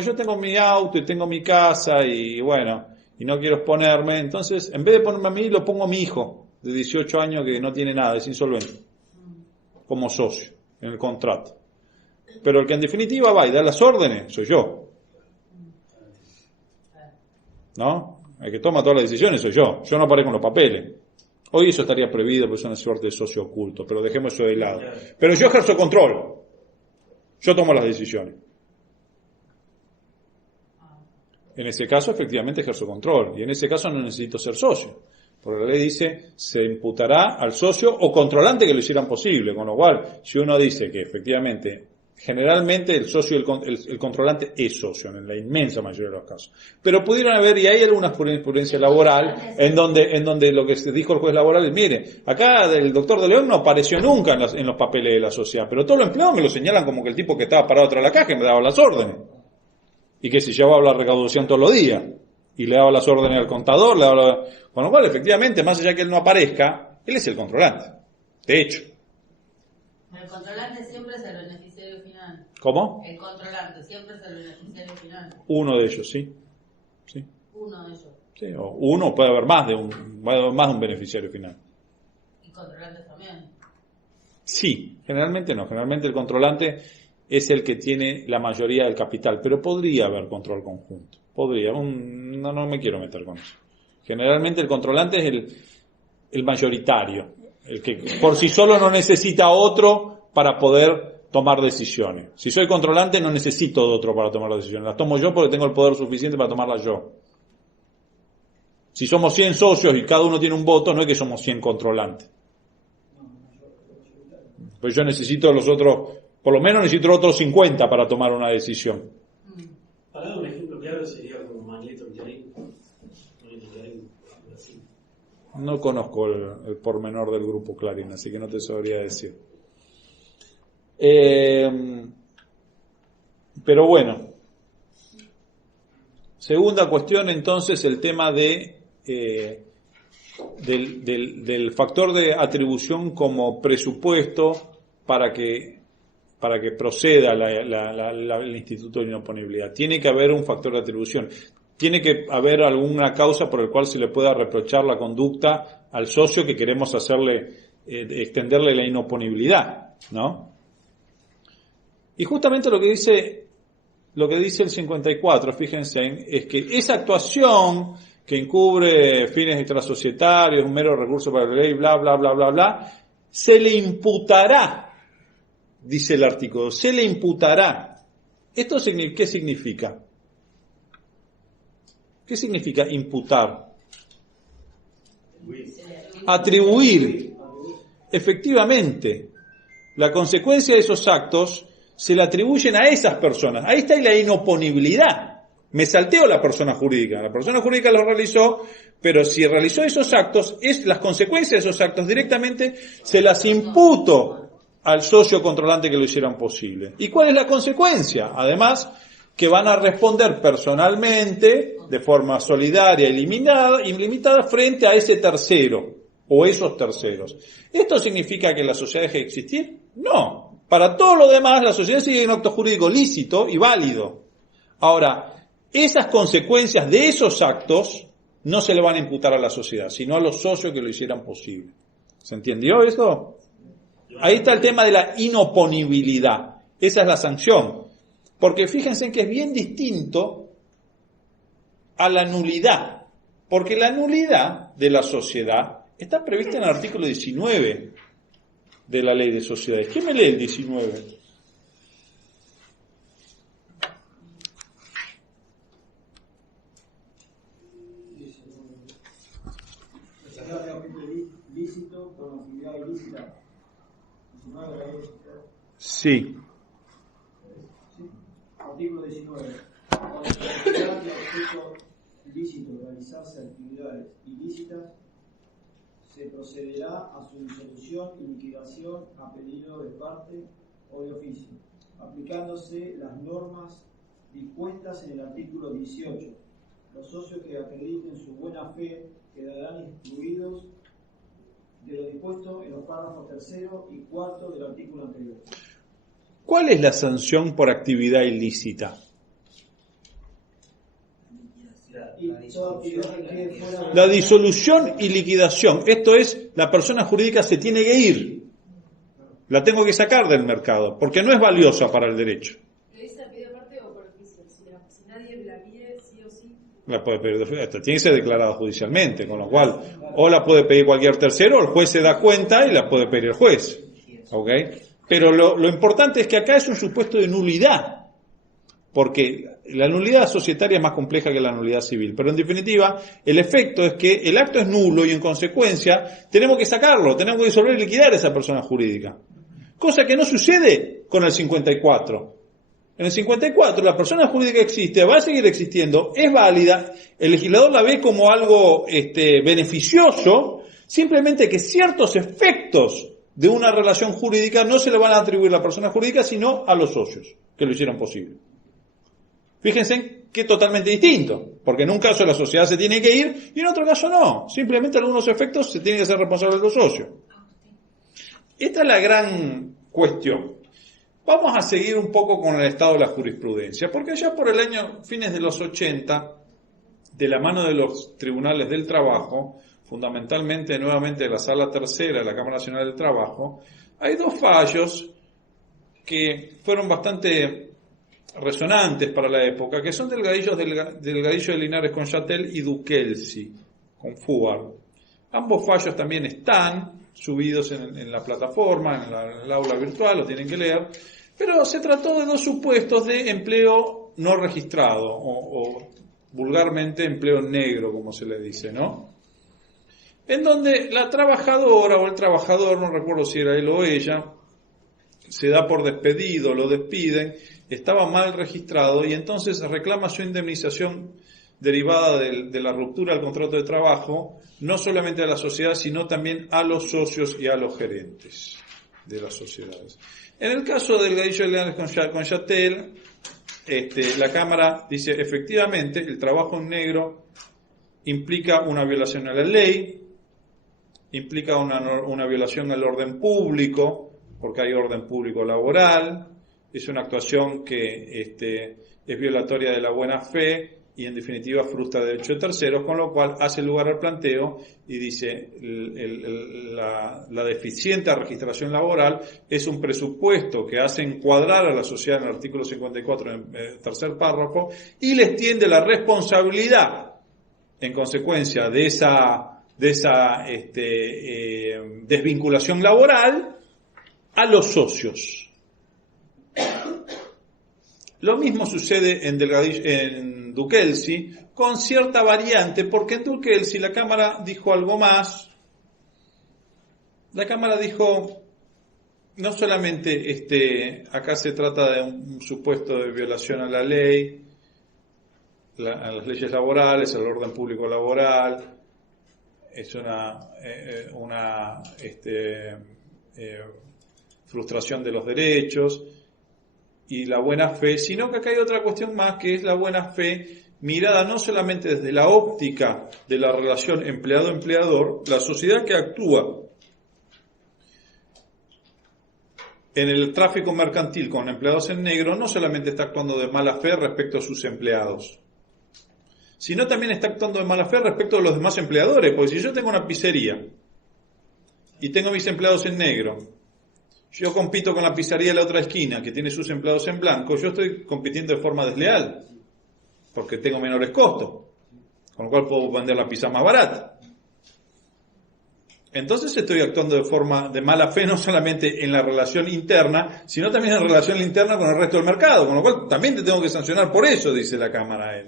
yo tengo mi auto y tengo mi casa y bueno, y no quiero exponerme, entonces en vez de ponerme a mí, lo pongo a mi hijo de 18 años que no tiene nada, es insolvente, como socio en el contrato. Pero el que en definitiva va y da las órdenes soy yo, ¿no? El que toma todas las decisiones soy yo. Yo no aparezco en los papeles. Hoy eso estaría prohibido porque es una suerte de socio oculto, pero dejemos eso de lado. Pero yo ejerzo control. Yo tomo las decisiones. En ese caso, efectivamente, ejerzo control. Y en ese caso no necesito ser socio. Porque la ley dice, se imputará al socio o controlante que lo hicieran posible. Con lo cual, si uno dice que efectivamente, generalmente el socio y el controlante es socio, en la inmensa mayoría de los casos. Pero pudieran haber, y hay alguna jurisprudencia laboral, en donde lo que se dijo el juez laboral es, mire, acá el doctor de León no apareció nunca en los papeles de la sociedad, pero todos los empleados me lo señalan como que el tipo que estaba parado atrás de la caja y me daba las órdenes. Y que si llevaba la recaudación todos los días. Y le daba las órdenes al contador, con lo cual, efectivamente, más allá que él no aparezca, él es el controlante. De hecho. El controlante siempre es el beneficiario final. ¿Cómo? El controlante siempre es el beneficiario final. Uno de ellos, sí. Sí. Uno de ellos. Sí, o uno puede haber más de un beneficiario final. Y controlantes también. Sí, generalmente no. Generalmente el controlante es el que tiene la mayoría del capital, pero podría haber control conjunto. Podría, no me quiero meter con eso. Generalmente el controlante es el mayoritario, el que por sí solo no necesita otro para poder tomar decisiones. Si soy controlante no necesito de otro para tomar las decisiones, las tomo yo porque tengo el poder suficiente para tomarlas yo. Si somos 100 socios y cada uno tiene un voto, no es que somos 100 controlantes. Pues yo necesito los otros, por lo menos necesito otros 50 para tomar una decisión. Para dar un ejemplo claro sería como Magneto Clarín. No conozco el pormenor del grupo Clarín, así que no te sabría decir. Pero bueno. Segunda cuestión, entonces, el tema del factor de atribución como presupuesto para que proceda el instituto de inoponibilidad. Tiene que haber un factor de atribución. Tiene que haber alguna causa por el cual se le pueda reprochar la conducta al socio que queremos extenderle la inoponibilidad, ¿no? Y justamente lo que dice el 54, fíjense, es que esa actuación que encubre fines extrasocietarios, un mero recurso para la ley, bla, bla, bla, bla, bla, se le imputará, dice el artículo, se le imputará. ¿Esto qué significa? ¿Qué significa imputar? Atribuir. Efectivamente, la consecuencia de esos actos se le atribuyen a esas personas. Ahí está la inoponibilidad. Me salteo la persona jurídica. La persona jurídica lo realizó, pero si realizó esos actos, las consecuencias de esos actos directamente se las imputo al socio controlante que lo hicieran posible. ¿Y cuál es la consecuencia? Además, que van a responder personalmente, de forma solidaria y ilimitada, frente a ese tercero, o esos terceros. ¿Esto significa que la sociedad deje de existir? No. Para todo lo demás, la sociedad sigue un acto jurídico lícito y válido. Ahora, esas consecuencias de esos actos no se le van a imputar a la sociedad, sino a los socios que lo hicieran posible. ¿Se entendió esto? Ahí está el tema de la inoponibilidad. Esa es la sanción. Porque fíjense que es bien distinto a la nulidad. Porque la nulidad de la sociedad está prevista en el artículo 19 de la ley de sociedades. ¿Quién me lee el 19? Lícito con actividad ilícita. Sí. Artículo 19. Cuando se considera que objeto ilícito realizarse actividades ilícitas, se procederá a su disolución y liquidación a pedido de parte o de oficio, aplicándose las normas dispuestas en el artículo 18. Los socios que acrediten su buena fe quedarán excluidos de lo dispuesto en los párrafos 3 y 4 del artículo anterior. ¿Cuál es la sanción por actividad ilícita? La disolución y liquidación. Esto es, la persona jurídica se tiene que ir. La tengo que sacar del mercado, porque no es valiosa para el derecho. ¿Le dice a pide parte o por oficio? Si nadie la pide, sí o sí. La puede pedir, tiene que ser declarada judicialmente, con lo cual, o la puede pedir cualquier tercero, o el juez se da cuenta y la puede pedir el juez. ¿Ok? Pero lo importante es que acá es un supuesto de nulidad, porque la nulidad societaria es más compleja que la nulidad civil. Pero en definitiva, el efecto es que el acto es nulo y en consecuencia tenemos que sacarlo, tenemos que disolver y liquidar a esa persona jurídica. Cosa que no sucede con el 54. En el 54 la persona jurídica existe, va a seguir existiendo, es válida, el legislador la ve como algo beneficioso, simplemente que ciertos efectos de una relación jurídica no se le van a atribuir a la persona jurídica, sino a los socios que lo hicieron posible. Fíjense que es totalmente distinto, porque en un caso la sociedad se tiene que ir y en otro caso no, simplemente algunos efectos se tienen que ser responsables los socios. Esta es la gran cuestión. Vamos a seguir un poco con el estado de la jurisprudencia, porque ya por el año fines de los 80, de la mano de los tribunales del trabajo, fundamentalmente nuevamente de la Sala Tercera de la Cámara Nacional del Trabajo, hay dos fallos que fueron bastante resonantes para la época, que son delgadillos de Linares con Chatel y Duquelsi con Fubar. Ambos fallos también están subidos en la plataforma, en el aula virtual, lo tienen que leer, pero se trató de dos supuestos de empleo no registrado, o vulgarmente empleo negro, como se le dice, ¿no? En donde la trabajadora o el trabajador, no recuerdo si era él o ella, se da por despedido, lo despiden, estaba mal registrado y entonces reclama su indemnización derivada de la ruptura del contrato de trabajo, no solamente a la sociedad, sino también a los socios y a los gerentes de las sociedades. En el caso del Delgadillo de Linares con Chatel, la Cámara dice, efectivamente, el trabajo en negro implica una violación a la ley, implica una violación al orden público, porque hay orden público laboral, es una actuación que es violatoria de la buena fe y en definitiva frustra el derecho de terceros, con lo cual hace lugar al planteo y dice la deficiente registración laboral es un presupuesto que hace encuadrar a la sociedad en el artículo 54 en el tercer párrafo y le extiende la responsabilidad en consecuencia de esa desvinculación laboral a los socios. Lo mismo sucede en Duquelsi, con cierta variante, porque en Duquelsi la Cámara dijo algo más. La Cámara dijo, no solamente acá se trata de un supuesto de violación a la ley, a las leyes laborales, al orden público laboral, es una frustración de los derechos y la buena fe, sino que acá hay otra cuestión más, que es la buena fe mirada no solamente desde la óptica de la relación empleado-empleador, la sociedad que actúa en el tráfico mercantil con empleados en negro no solamente está actuando de mala fe respecto a sus empleados, sino también está actuando de mala fe respecto a los demás empleadores, porque si yo tengo una pizzería y tengo mis empleados en negro, yo compito con la pizzería de la otra esquina que tiene sus empleados en blanco, yo estoy compitiendo de forma desleal, porque tengo menores costos, con lo cual puedo vender la pizza más barata. Entonces estoy actuando de forma de mala fe no solamente en la relación interna, sino también en la relación interna con el resto del mercado, con lo cual también te tengo que sancionar por eso, dice la Cámara.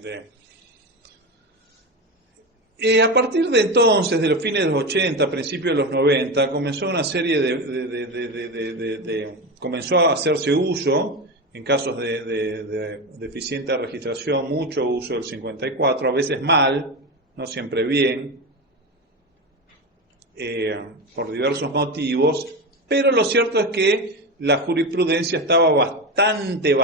A partir de entonces, de los fines de los 80, principios de los 90, comenzó una serie comenzó a hacerse uso, en casos de deficiente registración, mucho uso del 54, a veces mal, no siempre bien, por diversos motivos, pero lo cierto es que la jurisprudencia estaba bastante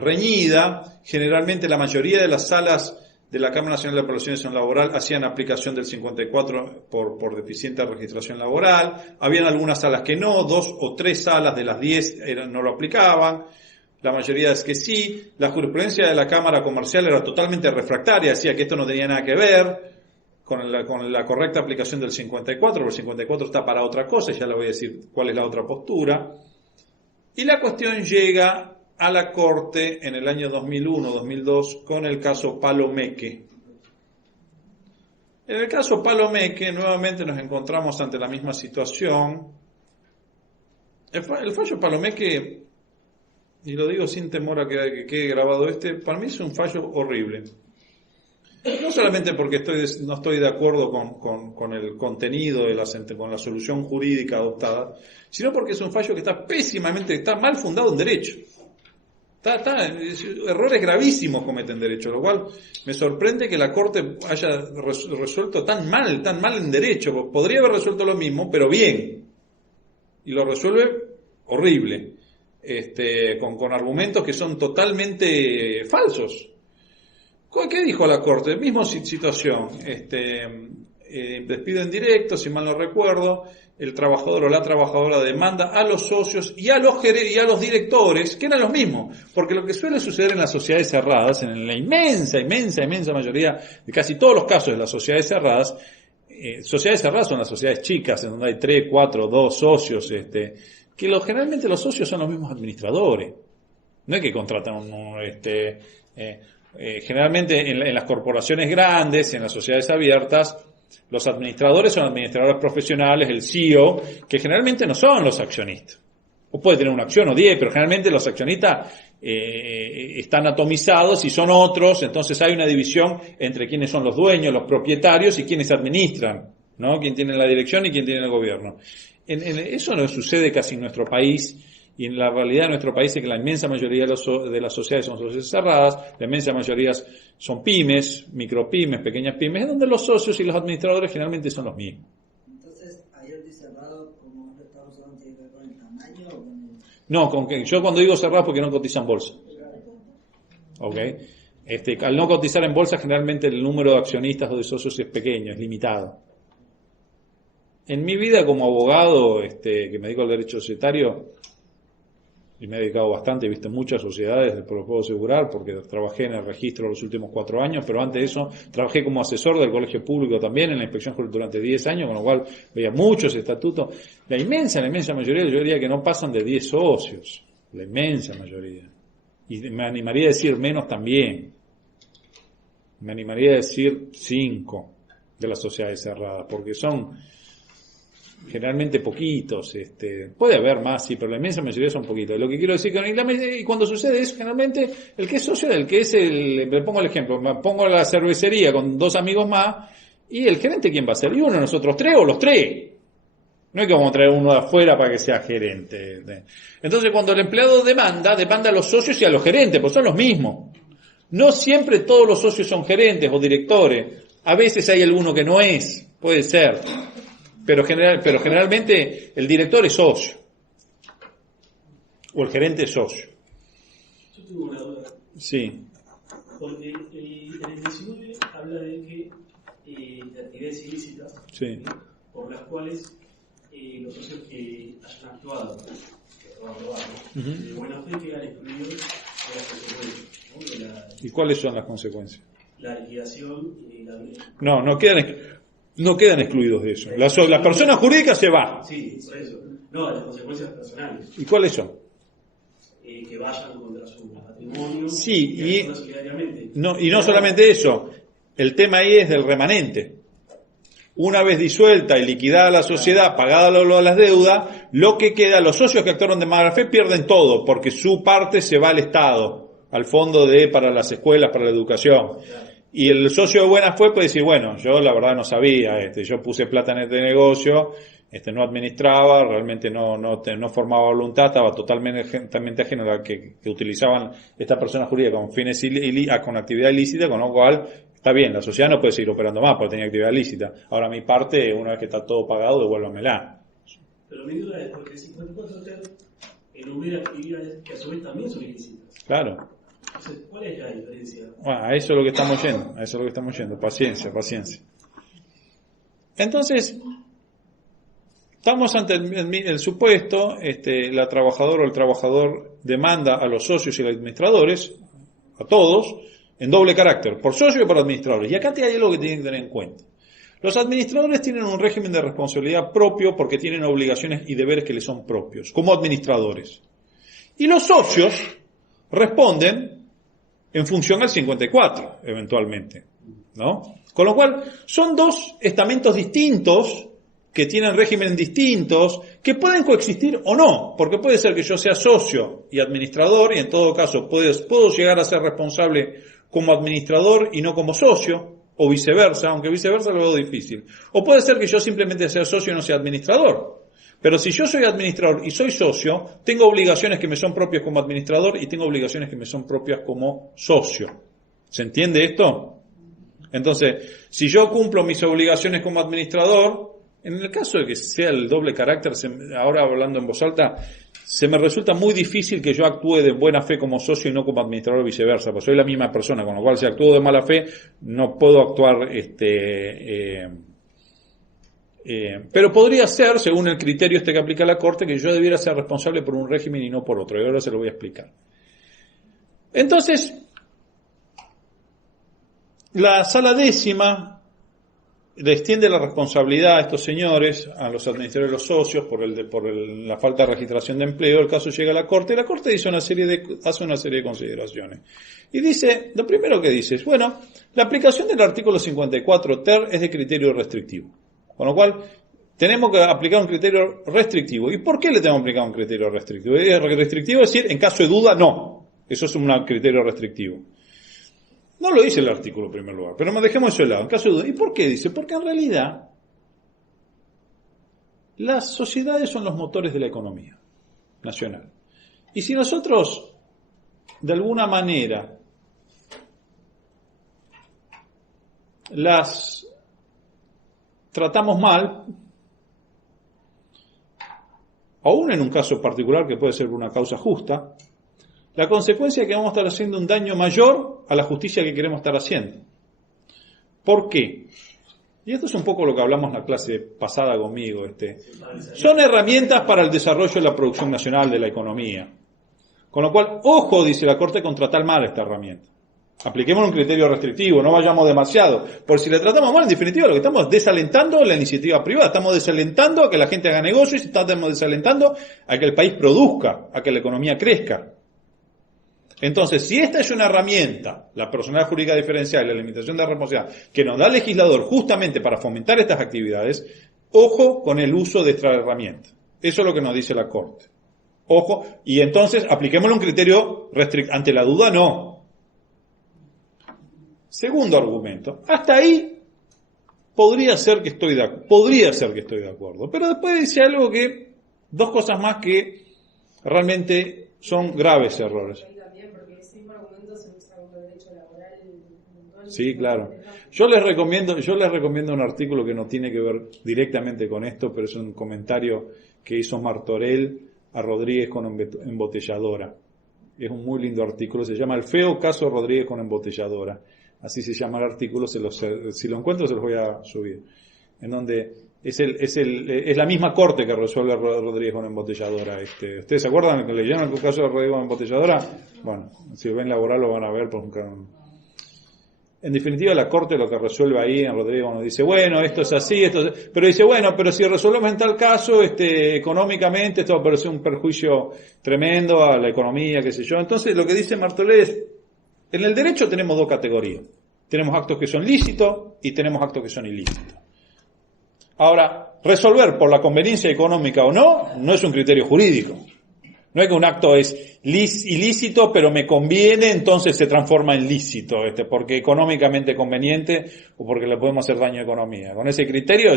reñida. Generalmente la mayoría de las salas de la Cámara Nacional de Apelación Laboral hacían aplicación del 54 por deficiente registración laboral. Habían algunas salas que no, 2 o 3 salas de las 10 no lo aplicaban. La mayoría es que sí. La jurisprudencia de la Cámara Comercial era totalmente refractaria, decía que esto no tenía nada que ver con la correcta aplicación del 54, porque el 54 está para otra cosa, ya le voy a decir cuál es la otra postura. Y la cuestión llega a la Corte en el año 2001-2002 con el caso Palomeque. En el caso Palomeque nuevamente nos encontramos ante la misma situación. El fallo Palomeque, y lo digo sin temor a que quede grabado para mí es un fallo horrible. No solamente porque no estoy de acuerdo con el contenido con la solución jurídica adoptada, sino porque es un fallo que está mal fundado en derecho. Errores gravísimos cometen derecho, lo cual me sorprende que la Corte haya resuelto tan mal en derecho. Podría haber resuelto lo mismo, pero bien. Y lo resuelve horrible, con argumentos que son totalmente falsos. ¿Qué dijo la Corte? Misma situación, despido indirecto, si mal no recuerdo, el trabajador o la trabajadora demanda a los socios y a los directores, que eran los mismos, porque lo que suele suceder en las sociedades cerradas, en la inmensa mayoría de casi todos los casos de las sociedades cerradas son las sociedades chicas, en donde hay 3, 4, 2 socios, que generalmente los socios son los mismos administradores, no es que contratan generalmente en las corporaciones grandes, en las sociedades abiertas, los administradores son administradores profesionales, el CEO, que generalmente no son los accionistas. O puede tener una acción o 10, pero generalmente los accionistas están atomizados y son otros, entonces hay una división entre quiénes son los dueños, los propietarios y quienes administran, ¿no? Quién tiene la dirección y quién tiene el gobierno. Eso no sucede casi en nuestro país. Y en la realidad de nuestro país es que la inmensa mayoría de las sociedades son sociedades cerradas, la inmensa mayoría son pymes, micropymes, pequeñas pymes, donde los socios y los administradores generalmente son los mismos. Entonces, abierto y cerrado, como lo estamos hablando, ¿tiene que ver con el tamaño o con el...? No, yo cuando digo cerrado porque no cotiza en bolsa. ¿Ok? Al no cotizar en bolsa, generalmente el número de accionistas o de socios es pequeño, es limitado. En mi vida como abogado, que me dedico al derecho societario, y me he dedicado bastante, he visto muchas sociedades, lo puedo asegurar, porque trabajé en el registro los últimos 4 años, pero antes de eso trabajé como asesor del colegio público también, en la inspección durante 10 años, con lo cual veía muchos estatutos. La inmensa mayoría, yo diría que no pasan de 10 socios, la inmensa mayoría. Y me animaría a decir menos también. Me animaría a decir 5 de las sociedades cerradas, porque son generalmente poquitos, puede haber más, sí, pero la inmensa mayoría son poquitos. Lo que quiero decir y cuando sucede eso, generalmente el que es socio, le pongo el ejemplo, me pongo la cervecería con 2 amigos más, y el gerente, ¿quién va a ser? ¿Y uno, nosotros 3 o los 3? No es que vamos a traer uno de afuera para que sea gerente. Entonces, cuando el empleado demanda a los socios y a los gerentes, pues son los mismos. No siempre todos los socios son gerentes o directores. A veces hay alguno que no es, puede ser. Pero generalmente el director es socio. O el gerente es socio. Yo tengo una duda. Sí. Porque el 19 habla de que de actividades ilícitas, Sí. por las cuales los socios que hayan actuado, de buena fe, quedan excluidos de las consecuencias, ¿no? ¿Y cuáles son las consecuencias? La liquidación y la... No quedan excluidos de eso. La persona jurídica se va. Sí, por eso. No, las consecuencias personales. ¿Y cuáles son? Que vayan contra su patrimonio. Sí, y solidariamente. Y no solamente eso. El tema ahí es del remanente. Una vez disuelta y liquidada la sociedad, pagada las deudas, lo que queda, los socios que actuaron de mala fe pierden todo, porque su parte se va al Estado, al fondo para las escuelas, para la educación. Y el socio de buena fe puede decir, bueno, yo la verdad no sabía, yo puse plata en este negocio, no administraba, realmente no formaba voluntad, estaba totalmente ajeno a la que utilizaban estas personas jurídicas con fines con actividad ilícita, con lo cual está bien, la sociedad no puede seguir operando más porque tenía actividad ilícita. Ahora mi parte, una vez que está todo pagado, devuélvamela. Pero mi duda es porque el 54 enumera actividades que a su vez también son ilícitas. Claro. Entonces, ¿cuál es la diferencia? Bueno, a eso es lo que estamos yendo, paciencia. Entonces, estamos ante el supuesto, la trabajadora o el trabajador demanda a los socios y los administradores, a todos, en doble carácter, por socios y por administradores. Y acá hay algo que tienen que tener en cuenta. Los administradores tienen un régimen de responsabilidad propio porque tienen obligaciones y deberes que les son propios, como administradores. Y los socios responden en función al 54, eventualmente, ¿no? Con lo cual, son dos estamentos distintos, que tienen régimen distintos, que pueden coexistir o no, porque puede ser que yo sea socio y administrador, y en todo caso puedo llegar a ser responsable como administrador y no como socio, o viceversa, aunque viceversa lo veo difícil. O puede ser que yo simplemente sea socio y no sea administrador. Pero si yo soy administrador y soy socio, tengo obligaciones que me son propias como administrador y tengo obligaciones que me son propias como socio. ¿Se entiende esto? Entonces, si yo cumplo mis obligaciones como administrador, en el caso de que sea el doble carácter, ahora hablando en voz alta, se me resulta muy difícil que yo actúe de buena fe como socio y no como administrador o viceversa, porque soy la misma persona, con lo cual si actúo de mala fe, no puedo actuar, pero podría ser, según el criterio que aplica la Corte, que yo debiera ser responsable por un régimen y no por otro, y ahora se lo voy a explicar. Entonces, la Sala Décima le extiende la responsabilidad a estos señores, a los administradores y los socios, por la falta de registración de empleo. El caso llega a la Corte, y la Corte hace una serie de consideraciones. Y dice, lo primero que dice es, bueno, la aplicación del artículo 54 ter es de criterio restrictivo. Con lo cual, tenemos que aplicar un criterio restrictivo. ¿Y por qué le tenemos que aplicar un criterio restrictivo? Es restrictivo decir, en caso de duda, no. Eso es un criterio restrictivo. No lo dice el artículo en primer lugar, pero dejemos eso de lado, en caso de duda. ¿Y por qué dice? Porque en realidad las sociedades son los motores de la economía nacional. Y si nosotros, de alguna manera, las tratamos mal, aún en un caso particular que puede ser una causa justa, la consecuencia es que vamos a estar haciendo un daño mayor a la justicia que queremos estar haciendo. ¿Por qué? Y esto es un poco lo que hablamos en la clase pasada conmigo. Son herramientas para el desarrollo de la producción nacional, de la economía. Con lo cual, ojo, dice la Corte, con tratar mal esta herramienta. Apliquemos un criterio restrictivo, no vayamos demasiado. Porque si la tratamos mal, en definitiva, lo que estamos desalentando la iniciativa privada. Estamos desalentando a que la gente haga negocios y estamos desalentando a que el país produzca, a que la economía crezca. Entonces, si esta es una herramienta, la personalidad jurídica diferencial y la limitación de responsabilidad, que nos da el legislador justamente para fomentar estas actividades, ojo con el uso de esta herramienta. Eso es lo que nos dice la Corte. Ojo, y entonces apliquémosle un criterio restrictivo. Ante la duda, no. Segundo argumento. Hasta ahí podría ser que estoy de acuerdo. Pero después dice algo dos cosas más que realmente son graves errores. Sí, claro. Yo les recomiendo un artículo que no tiene que ver directamente con esto, pero es un comentario que hizo Martorell a Rodríguez con embotelladora. Es un muy lindo artículo, se llama El feo caso Rodríguez con embotelladora. Así se llama el artículo, si lo encuentro se los voy a subir. En donde es la misma corte que resuelve a Rodríguez con embotelladora. ¿Ustedes se acuerdan que leyeron el caso de Rodríguez con embotelladora? Bueno, si ven laboral lo van a ver porque en definitiva, la Corte lo que resuelve ahí en Rodríguez nos dice, bueno, esto es así, pero dice, bueno, pero si resolvemos en tal caso, económicamente, esto va a parecer un perjuicio tremendo a la economía, qué sé yo. Entonces, lo que dice Martorell es, en el derecho tenemos dos categorías. Tenemos actos que son lícitos y tenemos actos que son ilícitos. Ahora, resolver por la conveniencia económica o no es un criterio jurídico. No es que un acto es ilícito, pero me conviene, entonces se transforma en lícito, porque económicamente conveniente o porque le podemos hacer daño a la economía. Con ese criterio,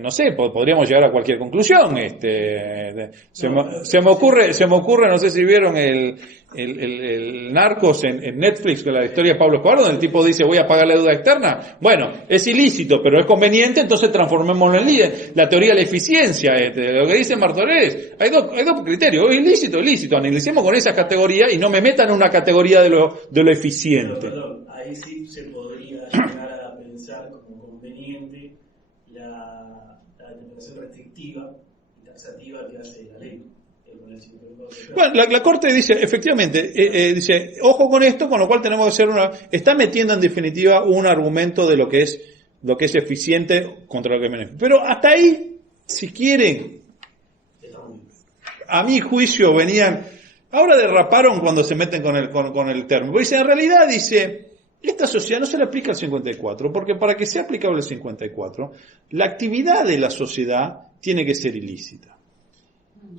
no sé, podríamos llegar a cualquier conclusión. Se me ocurre, no sé si vieron el Narcos en Netflix, con la historia de Pablo Escobar, donde el tipo dice, voy a pagar la deuda externa. Bueno, es ilícito, pero es conveniente, entonces transformémoslo en líder. La teoría de la eficiencia, lo que dice Martorell es, hay dos criterios, ilícito, ilícito. Analicemos con esa categoría y no me metan en una categoría de lo eficiente. Perdón, ahí sí se podría llegar a pensar como conveniente la determinación restrictiva y taxativa que hace la ley. Bueno, la Corte dice, efectivamente, dice, ojo con esto, con lo cual tenemos que hacer está metiendo en definitiva un argumento de lo que es eficiente contra lo que es beneficio. Pero hasta ahí, si quieren, a mi juicio venían Ahora derraparon cuando se meten con el término. Dice, en realidad, dice, esta sociedad no se le aplica al 54, porque para que sea aplicable el 54, la actividad de la sociedad tiene que ser ilícita.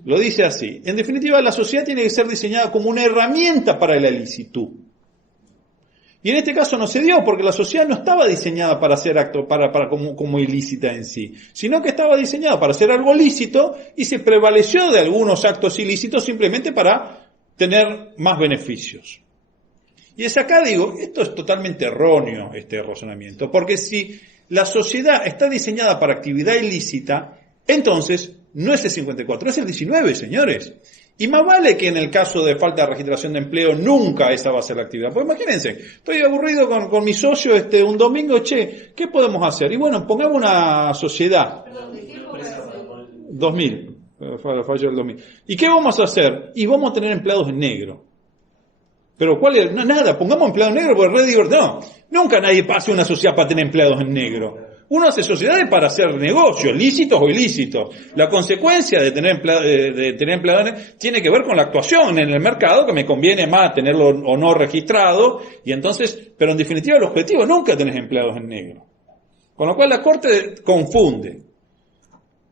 Lo dice así. En definitiva, la sociedad tiene que ser diseñada como una herramienta para la ilicitud. Y en este caso no se dio, porque la sociedad no estaba diseñada para hacer acto, como ilícita en sí, sino que estaba diseñada para hacer algo lícito y se prevaleció de algunos actos ilícitos simplemente para tener más beneficios. Y es acá, digo, esto es totalmente erróneo, este razonamiento, porque si la sociedad está diseñada para actividad ilícita, entonces no es el 54, es el 19, señores. Y más vale que en el caso de falta de registración de empleo nunca esa va a ser la actividad. Pues imagínense, estoy aburrido con mi socio un domingo, ¿qué podemos hacer? Y bueno, pongamos una sociedad. 2000, falló el 2000. ¿Y qué vamos a hacer? Y vamos a tener empleados en negro. Pero ¿cuál es? No, nada, pongamos empleados en negro porque es re divertido. No, nunca nadie pase una sociedad para tener empleados en negro. Uno hace sociedades para hacer negocios, lícitos o ilícitos. La consecuencia de tener empleados tiene que ver con la actuación en el mercado, que me conviene más tenerlo o no registrado, y entonces, pero en definitiva el objetivo nunca tenés empleados en negro. Con lo cual la Corte confunde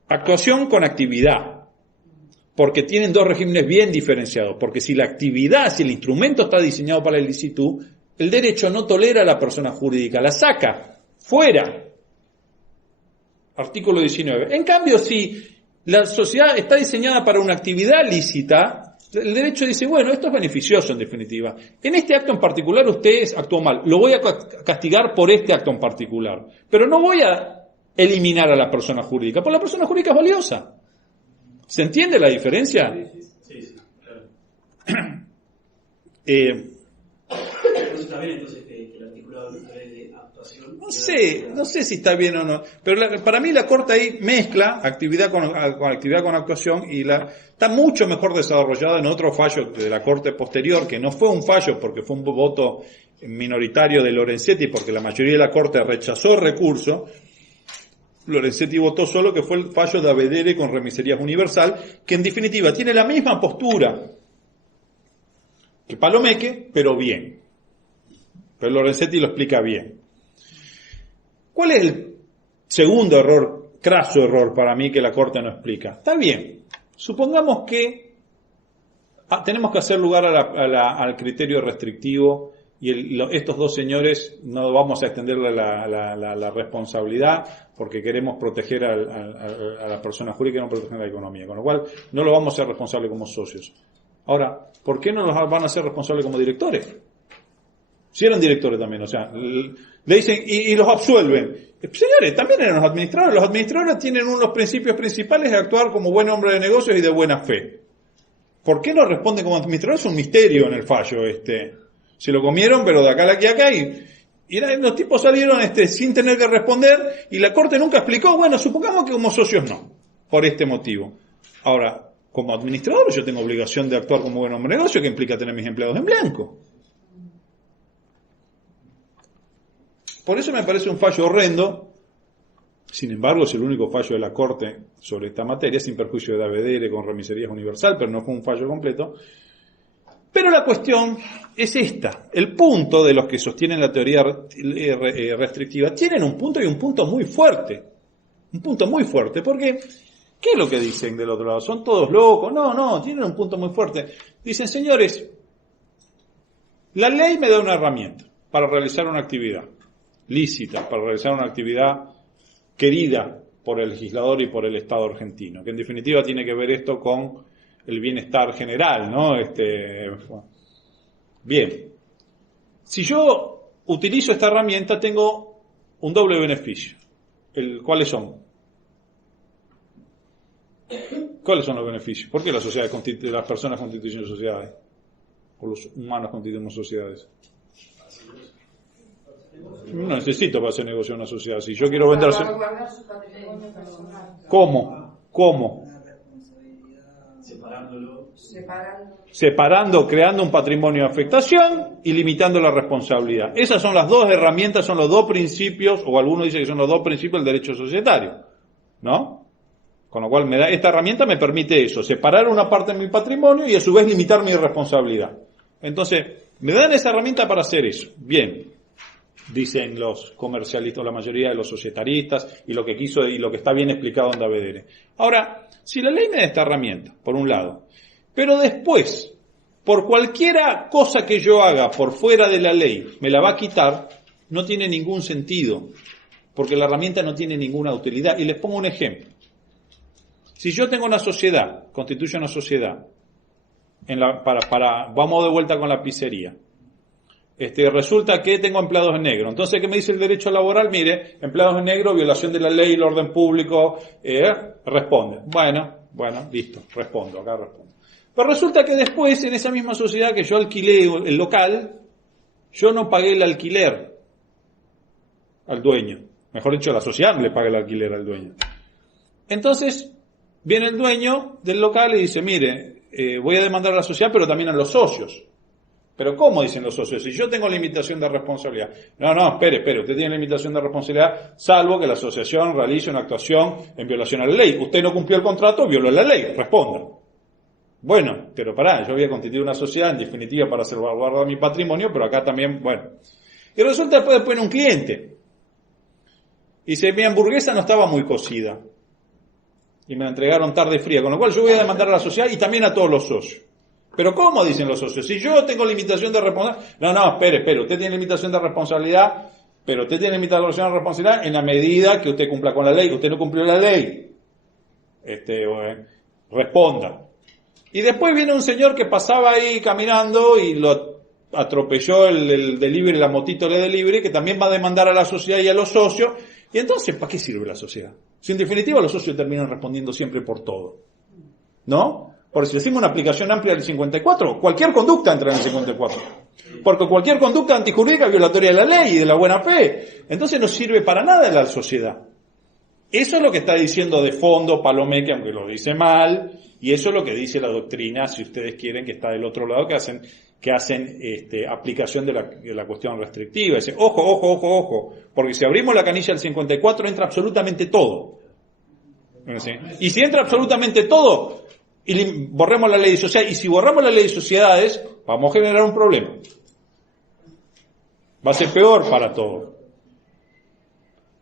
actuación con actividad, porque tienen dos regímenes bien diferenciados, porque si la actividad, si el instrumento está diseñado para la ilicitud, el derecho no tolera a la persona jurídica, la saca fuera. Artículo 19. En cambio, si la sociedad está diseñada para una actividad lícita, el derecho dice, bueno, esto es beneficioso en definitiva. En este acto en particular usted actuó mal, lo voy a castigar por este acto en particular, pero no voy a eliminar a la persona jurídica, porque la persona jurídica es valiosa. ¿Se entiende la diferencia? Sí, claro. Está bien entonces que el articulado de actuación... No sé si está bien o no, pero para mí la Corte ahí mezcla actividad con actuación y está mucho mejor desarrollada en otro fallo de la Corte posterior, que no fue un fallo porque fue un voto minoritario de Lorenzetti, porque la mayoría de la Corte rechazó el recurso. Lorenzetti votó solo, que fue el fallo de Avedere con Remiserías Universal, que en definitiva tiene la misma postura que Palomeque, pero bien. Pero Lorenzetti lo explica bien. ¿Cuál es el segundo error, craso error para mí que la Corte no explica? Está bien, supongamos que tenemos que hacer lugar al criterio restrictivo y estos dos señores no vamos a extenderle la responsabilidad porque queremos proteger a la persona jurídica y no proteger la economía, con lo cual no lo vamos a hacer responsable como socios. Ahora, ¿por qué no los van a hacer responsables como directores? Si eran directores también, o sea, le dicen y los absuelven. Señores, también eran los administradores. Los administradores tienen unos principios principales de actuar como buen hombre de negocios y de buena fe. ¿Por qué no responden como administradores? Es un misterio en el fallo Se lo comieron, pero de acá a acá y los tipos salieron sin tener que responder y la Corte nunca explicó, bueno, supongamos que como socios no, por este motivo. Ahora, como administrador yo tengo obligación de actuar como buen hombre de negocio, que implica tener mis empleados en blanco. Por eso me parece un fallo horrendo. Sin embargo, es el único fallo de la Corte sobre esta materia, sin perjuicio de Avedere con Remiserías Universal, pero no fue un fallo completo. Pero la cuestión es esta. El punto de los que sostienen la teoría restrictiva tienen un punto y un punto muy fuerte. Un punto muy fuerte, porque ¿qué es lo que dicen del otro lado? ¿Son todos locos? No, tienen un punto muy fuerte. Dicen, señores, la ley me da una herramienta para realizar una actividad lícita, para realizar una actividad querida por el legislador y por el Estado argentino, que en definitiva tiene que ver esto con el bienestar general, ¿no? Bien. Si yo utilizo esta herramienta, tengo un doble beneficio. ¿Cuáles son? ¿Cuáles son los beneficios? ¿Por qué las personas constituyen sociedades? ¿O los humanos constituimos sociedades? No necesito para hacer negocio en una sociedad. Si yo quiero vender... ¿Cómo? Separando, creando un patrimonio de afectación y limitando la responsabilidad. Esas son las dos herramientas, son los dos principios, o algunos dicen que son los dos principios del derecho societario, ¿no? Con lo cual esta herramienta me permite eso, separar una parte de mi patrimonio y a su vez limitar mi responsabilidad. Entonces, me dan esa herramienta para hacer eso. Bien, dicen los comercialistas, la mayoría de los societaristas, y lo que quiso y lo que está bien explicado en Davedere. Ahora, si la ley me da esta herramienta, por un lado, pero después, por cualquiera cosa que yo haga por fuera de la ley, me la va a quitar, no tiene ningún sentido, porque la herramienta no tiene ninguna utilidad. Y les pongo un ejemplo. Si yo tengo una sociedad, constituyo una sociedad, vamos de vuelta con la pizzería. Resulta que tengo empleados en negro. Entonces, ¿qué me dice el derecho laboral? Mire, empleados en negro, violación de la ley, el orden público, responde. Bueno, listo, acá respondo. Pero resulta que después, en esa misma sociedad que yo alquilé el local, yo no pagué el alquiler al dueño. Mejor dicho, la sociedad no le paga el alquiler al dueño. Entonces, viene el dueño del local y dice, mire, voy a demandar a la sociedad, pero también a los socios. ¿Pero cómo dicen los socios? Si yo tengo limitación de responsabilidad. No, espere, usted tiene limitación de responsabilidad, salvo que la asociación realice una actuación en violación a la ley. Usted no cumplió el contrato, violó la ley, responda. Bueno, pero yo había constituido una sociedad, en definitiva, para salvaguardar mi patrimonio, pero acá también, Y resulta después pone un cliente. Y dice, mi hamburguesa no estaba muy cocida. Y me la entregaron tarde y fría, con lo cual yo voy a demandar a la sociedad y también a todos los socios. ¿Pero cómo dicen los socios? Si yo tengo limitación de responsabilidad... No, espere, usted tiene limitación de responsabilidad, pero usted tiene limitación de responsabilidad en la medida que usted cumpla con la ley. Usted no cumplió la ley. Responda. Y después viene un señor que pasaba ahí caminando y lo atropelló el delivery, la motito de delivery, que también va a demandar a la sociedad y a los socios. Y entonces, ¿para qué sirve la sociedad? Si en definitiva los socios terminan respondiendo siempre por todo. ¿No? Porque si decimos una aplicación amplia del 54, cualquier conducta entra en el 54. Porque cualquier conducta antijurídica es violatoria de la ley y de la buena fe. Entonces no sirve para nada en la sociedad. Eso es lo que está diciendo de fondo Palomeque, aunque lo dice mal, y eso es lo que dice la doctrina, si ustedes quieren, que está del otro lado, que hacen aplicación de la cuestión restrictiva. Dice, ojo, porque si abrimos la canilla del 54 entra absolutamente todo. ¿Sí? Y si entra absolutamente todo, y borremos la ley de sociedades, y si borramos la ley de sociedades, vamos a generar un problema. Va a ser peor para todos.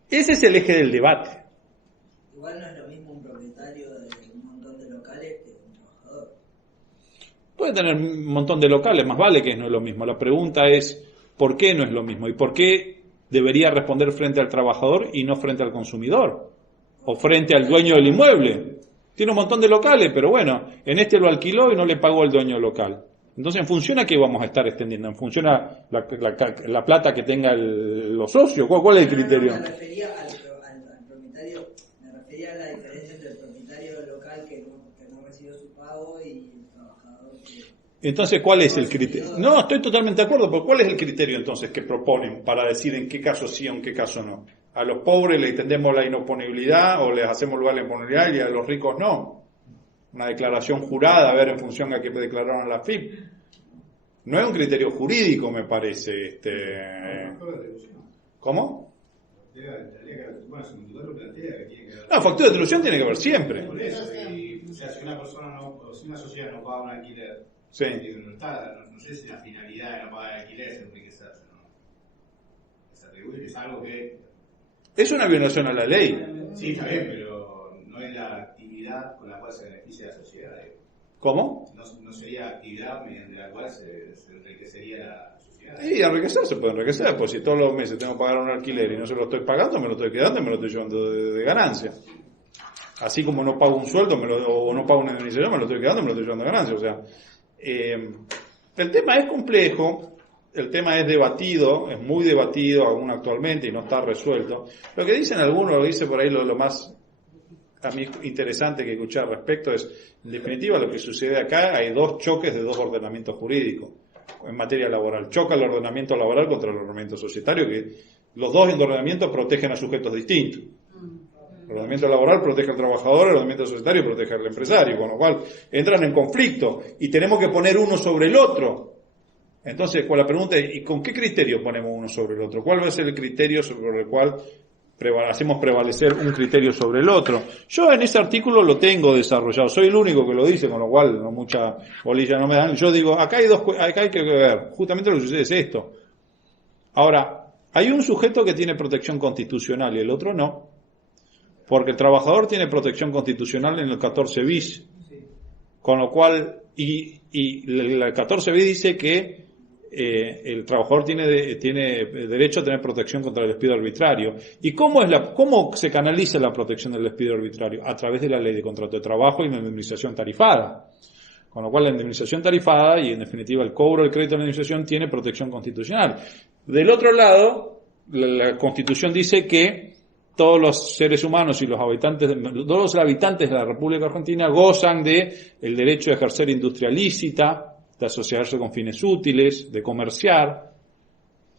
Ese es el eje del debate. Igual no es lo mismo un propietario de un montón de locales que un trabajador. Puede tener un montón de locales, más vale que no es lo mismo. La pregunta es, ¿por qué no es lo mismo? ¿Y por qué debería responder frente al trabajador y no frente al consumidor? O frente al dueño del inmueble. Tiene un montón de locales, pero bueno, en este lo alquiló y no le pagó al dueño local. Entonces, ¿en función a qué vamos a estar extendiendo? ¿En función a la plata que tengan los socios? ¿Cuál es el criterio? No, me refería al propietario, me refería a la diferencia entre el propietario local que no recibió su pago y el trabajador que... Entonces, ¿cuál es el criterio? No, estoy totalmente de acuerdo, pero ¿cuál es el criterio entonces que proponen para decir en qué caso sí o en qué caso no? A los pobres le extendemos la inoponibilidad o les hacemos lugar la imponibilidad y a los ricos no. Una declaración jurada, a ver en función a qué declararon a la FIP. No es un criterio jurídico, me parece. ¿Cómo? No, factura de devolución tiene que haber siempre. Por eso, o sea, si una persona si una sociedad no paga un alquiler, sí. No sé si la finalidad de no pagar el alquiler es enriquecerse, ¿no? Es algo que... Es una violación a la ley. Sí, está bien, pero no es la actividad con la cual se beneficia la sociedad. ¿Cómo? No sería actividad mediante la cual se enriquecería la sociedad. Sí, enriquecer se puede enriquecer, pues si todos los meses tengo que pagar un alquiler y no se lo estoy pagando, me lo estoy quedando y me lo estoy llevando de ganancia. Así como no pago un sueldo o no pago una indemnización, me lo estoy quedando y me lo estoy llevando de ganancia. O sea, el tema es complejo. El tema es debatido, es muy debatido aún actualmente y no está resuelto. Lo que dicen algunos, lo dice por ahí lo más a mí interesante que escuchar al respecto es, en definitiva, lo que sucede acá, hay dos choques de dos ordenamientos jurídicos en materia laboral. Choca el ordenamiento laboral contra el ordenamiento societario, que los dos ordenamientos protegen a sujetos distintos. El ordenamiento laboral protege al trabajador, el ordenamiento societario protege al empresario, con lo cual entran en conflicto y tenemos que poner uno sobre el otro. Entonces, la pregunta es, ¿y con qué criterio ponemos uno sobre el otro? ¿Cuál va a ser el criterio sobre el cual hacemos prevalecer un criterio sobre el otro. Yo en ese artículo lo tengo desarrollado, soy el único que lo dice, con lo cual no mucha bolilla no me dan. Yo digo, acá hay que ver, justamente lo que sucede es esto. Ahora, hay un sujeto que tiene protección constitucional y el otro no, porque el trabajador tiene protección constitucional en el 14 bis, con lo cual, y el 14 bis dice que el trabajador tiene derecho a tener protección contra el despido arbitrario. ¿Y cómo se canaliza la protección del despido arbitrario? A través de la ley de contrato de trabajo y la indemnización tarifada. Con lo cual la indemnización tarifada y en definitiva el cobro del crédito de indemnización tiene protección constitucional. Del otro lado, la Constitución dice que todos los seres humanos y todos los habitantes de la República Argentina gozan de el derecho de ejercer industria lícita, de asociarse con fines útiles, de comerciar.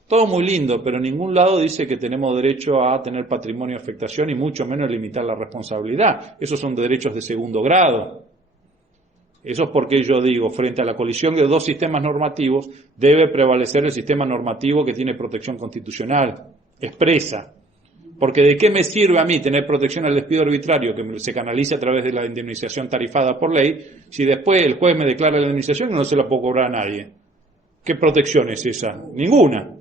Todo muy lindo, pero en ningún lado dice que tenemos derecho a tener patrimonio de afectación y mucho menos limitar la responsabilidad. Esos son derechos de segundo grado. Eso es porque yo digo, frente a la colisión de dos sistemas normativos, debe prevalecer el sistema normativo que tiene protección constitucional, expresa. Porque ¿de qué me sirve a mí tener protección al despido arbitrario que se canaliza a través de la indemnización tarifada por ley, si después el juez me declara la indemnización y no se la puedo cobrar a nadie? ¿Qué protección es esa? Ninguna.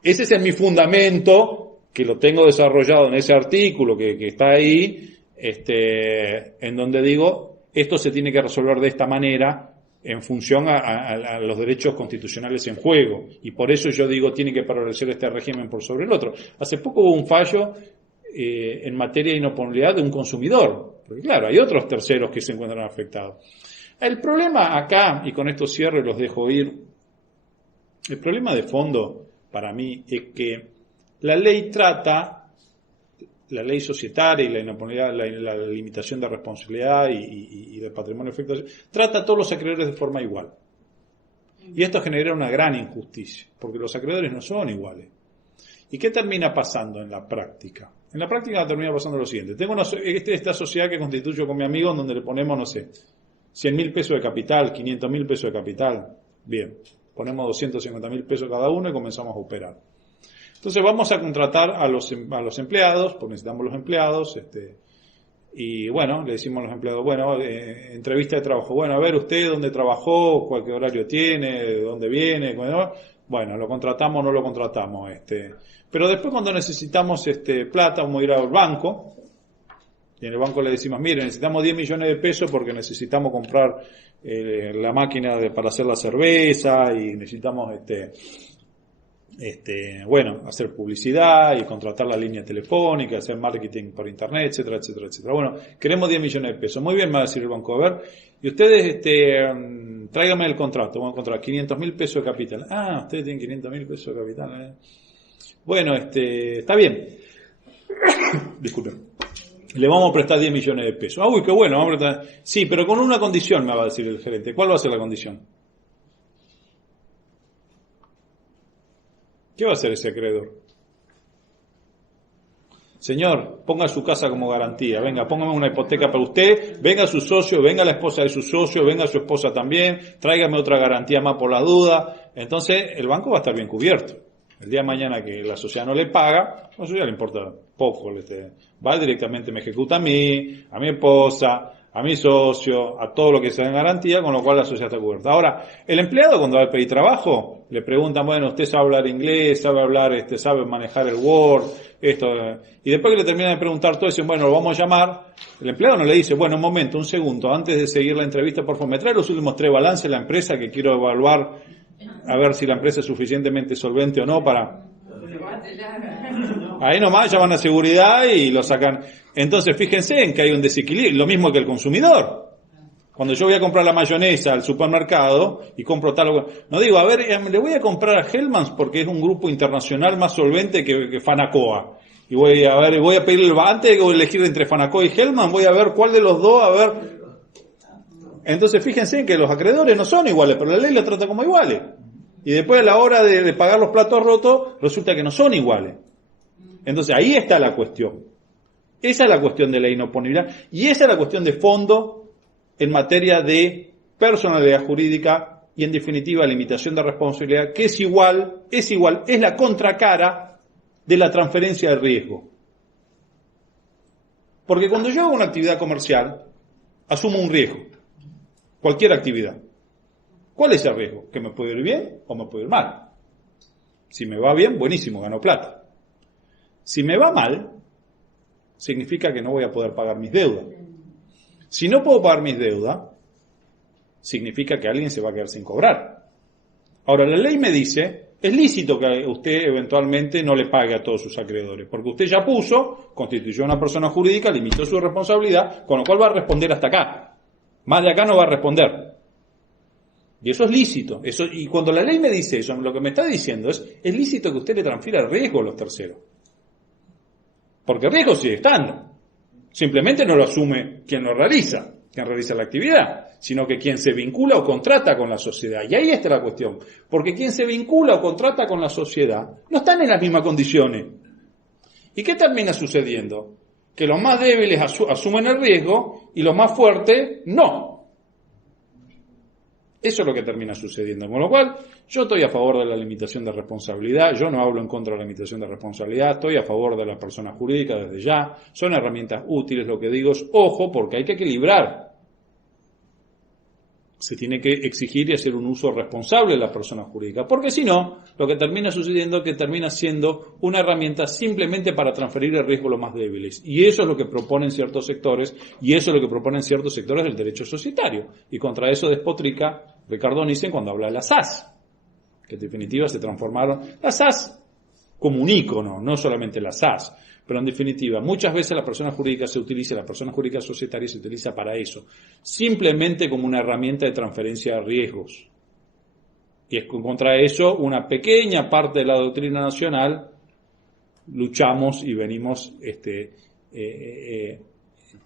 Ese es mi fundamento, que lo tengo desarrollado en ese artículo que está ahí, en donde digo, esto se tiene que resolver de esta manera en función a los derechos constitucionales en juego. Y por eso yo digo, tiene que prevalecer este régimen por sobre el otro. Hace poco hubo un fallo en materia de inoponibilidad de un consumidor. Porque claro, hay otros terceros que se encuentran afectados. El problema acá, y con esto cierro y los dejo ir, el problema de fondo para mí es que la ley societaria y la inoponibilidad, la limitación de responsabilidad y del patrimonio de afectación, trata a todos los acreedores de forma igual. Y esto genera una gran injusticia, porque los acreedores no son iguales. ¿Y qué termina pasando en la práctica? En la práctica termina pasando lo siguiente. Tengo esta sociedad que constituyo con mi amigo, en donde le ponemos, no sé, 100.000 pesos de capital, 500.000 pesos de capital. Bien, ponemos 250.000 pesos cada uno y comenzamos a operar. Entonces vamos a contratar a los empleados, porque necesitamos los empleados, y bueno, le decimos a los empleados, bueno, entrevista de trabajo, bueno, a ver usted dónde trabajó, qué horario tiene, dónde viene, bueno, lo contratamos o no lo contratamos, pero después cuando necesitamos plata, vamos a ir al banco, y en el banco le decimos, mire, necesitamos 10 millones de pesos porque necesitamos comprar la máquina para hacer la cerveza, y necesitamos hacer publicidad y contratar la línea telefónica, hacer marketing por internet, etcétera, etcétera, etcétera. Bueno, queremos 10 millones de pesos. Muy bien, me va a decir el banco. A ver, y ustedes, tráigame el contrato. Vamos a encontrar 500.000 pesos de capital. Ah, ustedes tienen 500.000 pesos de capital. Bueno, está bien. Disculpen. Le vamos a prestar 10 millones de pesos. Ah, uy, qué bueno, vamos a prestar. Sí, pero con una condición, me va a decir el gerente. ¿Cuál va a ser la condición? ¿Qué va a hacer ese acreedor? Señor, ponga su casa como garantía. Venga, póngame una hipoteca para usted. Venga su socio, venga la esposa de su socio, venga su esposa también. Tráigame otra garantía más por la duda. Entonces, el banco va a estar bien cubierto. El día de mañana que la sociedad no le paga, a la sociedad le importa poco. Va directamente, me ejecuta a mí, a mi esposa, a mi socio, a todo lo que sea en garantía, con lo cual la sociedad está cubierta. Ahora, el empleado cuando va a pedir trabajo, le preguntan, bueno, usted sabe hablar inglés, sabe manejar el Word, y después que le terminan de preguntar todo, dicen, bueno, lo vamos a llamar. El empleado no le dice, bueno, un momento, un segundo, antes de seguir la entrevista, por favor, me trae los últimos 3 balances de la empresa que quiero evaluar, a ver si la empresa es suficientemente solvente o no para... Ahí nomás llaman a seguridad y lo sacan. Entonces fíjense en que hay un desequilibrio, lo mismo que el consumidor. Cuando yo voy a comprar la mayonesa al supermercado y compro tal, no digo, a ver, le voy a comprar a Hellmann's porque es un grupo internacional más solvente que Fanacoa. Y voy a pedirle, antes de elegir entre Fanacoa y Hellmann's, voy a ver cuál de los dos, a ver. Entonces fíjense que los acreedores no son iguales, pero la ley los trata como iguales. Y después a la hora de pagar los platos rotos, resulta que no son iguales. Entonces ahí está la cuestión. Esa es la cuestión de la inoponibilidad y esa es la cuestión de fondo en materia de personalidad jurídica y en definitiva limitación de responsabilidad, que es la contracara de la transferencia de riesgo. Porque cuando yo hago una actividad comercial, asumo un riesgo. Cualquier actividad. ¿Cuál es el riesgo? ¿Que me puede ir bien o me puede ir mal? Si me va bien, buenísimo, gano plata. Si me va mal, significa que no voy a poder pagar mis deudas. Si no puedo pagar mis deudas, significa que alguien se va a quedar sin cobrar. Ahora, la ley me dice, es lícito que usted eventualmente no le pague a todos sus acreedores, porque usted ya puso, constituyó una persona jurídica, limitó su responsabilidad, con lo cual va a responder hasta acá. Más de acá no va a responder. Y eso es lícito. Y cuando la ley me dice eso, lo que me está diciendo es lícito que usted le transfiera el riesgo a los terceros. Porque el riesgo sigue estando. Simplemente no lo asume quien lo realiza, quien realiza la actividad, sino que quien se vincula o contrata con la sociedad. Y ahí está la cuestión. Porque quien se vincula o contrata con la sociedad no están en las mismas condiciones. ¿Y qué termina sucediendo? Que los más débiles asumen el riesgo y los más fuertes no. Eso es lo que termina sucediendo. Con lo cual, yo estoy a favor de la limitación de responsabilidad, yo no hablo en contra de la limitación de responsabilidad, estoy a favor de la persona jurídica desde ya, son herramientas útiles, lo que digo es, ojo, porque hay que equilibrar. Se tiene que exigir y hacer un uso responsable de la persona jurídica, porque si no, lo que termina sucediendo es que termina siendo una herramienta simplemente para transferir el riesgo a los más débiles. Y eso es lo que proponen ciertos sectores, y eso es lo que proponen ciertos sectores del derecho societario. Y contra eso despotrica Ricardo Nissen cuando habla de las SAS, que en definitiva se transformaron, las SAS como un ícono, no solamente las SAS, pero en definitiva, muchas veces la persona jurídica societaria se utiliza para eso, simplemente como una herramienta de transferencia de riesgos. Y es contra eso una pequeña parte de la doctrina nacional luchamos y venimos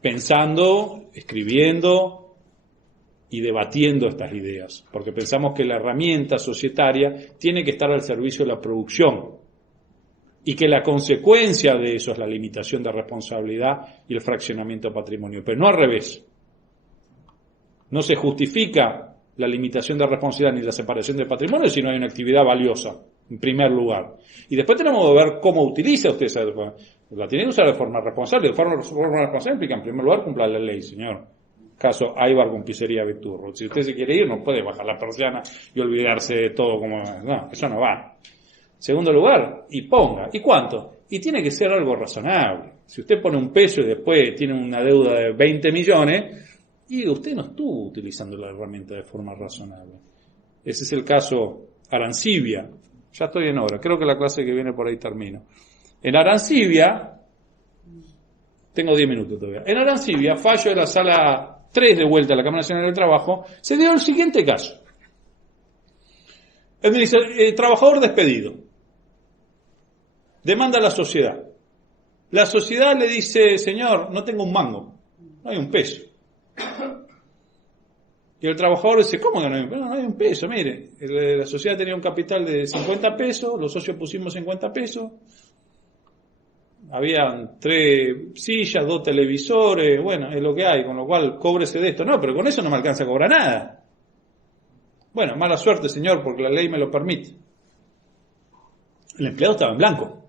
pensando, escribiendo y debatiendo estas ideas, porque pensamos que la herramienta societaria tiene que estar al servicio de la producción y que la consecuencia de eso es la limitación de responsabilidad y el fraccionamiento de patrimonio, pero no al revés. No se justifica la limitación de responsabilidad ni la separación de patrimonio si no hay una actividad valiosa, en primer lugar. Y después tenemos que ver cómo utiliza usted esa. La tiene que usar de forma responsable. De forma responsable implica, en primer lugar, cumplir la ley, señor. Caso Aybar con Pizzería Viturro. Si usted se quiere ir, no puede bajar la persiana y olvidarse de todo como... No, eso no va. Segundo lugar, y ponga. ¿Y cuánto? Y tiene que ser algo razonable. Si usted pone un peso y después tiene una deuda de 20 millones, y usted no estuvo utilizando la herramienta de forma razonable. Ese es el caso Arancibia. Ya estoy en hora. Creo que la clase que viene por ahí termino. En Arancibia, tengo 10 minutos todavía. En Arancibia, fallo de la sala 3 de vuelta a la Cámara Nacional del Trabajo, se dio el siguiente caso. El trabajador despedido demanda a la sociedad. La sociedad le dice, señor, no tengo un mango, no hay un peso. Y el trabajador dice, ¿cómo que no hay un peso? No hay un peso, mire, la sociedad tenía un capital de 50 pesos, los socios pusimos 50 pesos, habían 3 sillas, 2 televisores, bueno, es lo que hay, con lo cual cóbrese de esto. No, pero con eso no me alcanza a cobrar nada. Bueno, mala suerte, señor, porque la ley me lo permite. El empleado estaba en blanco.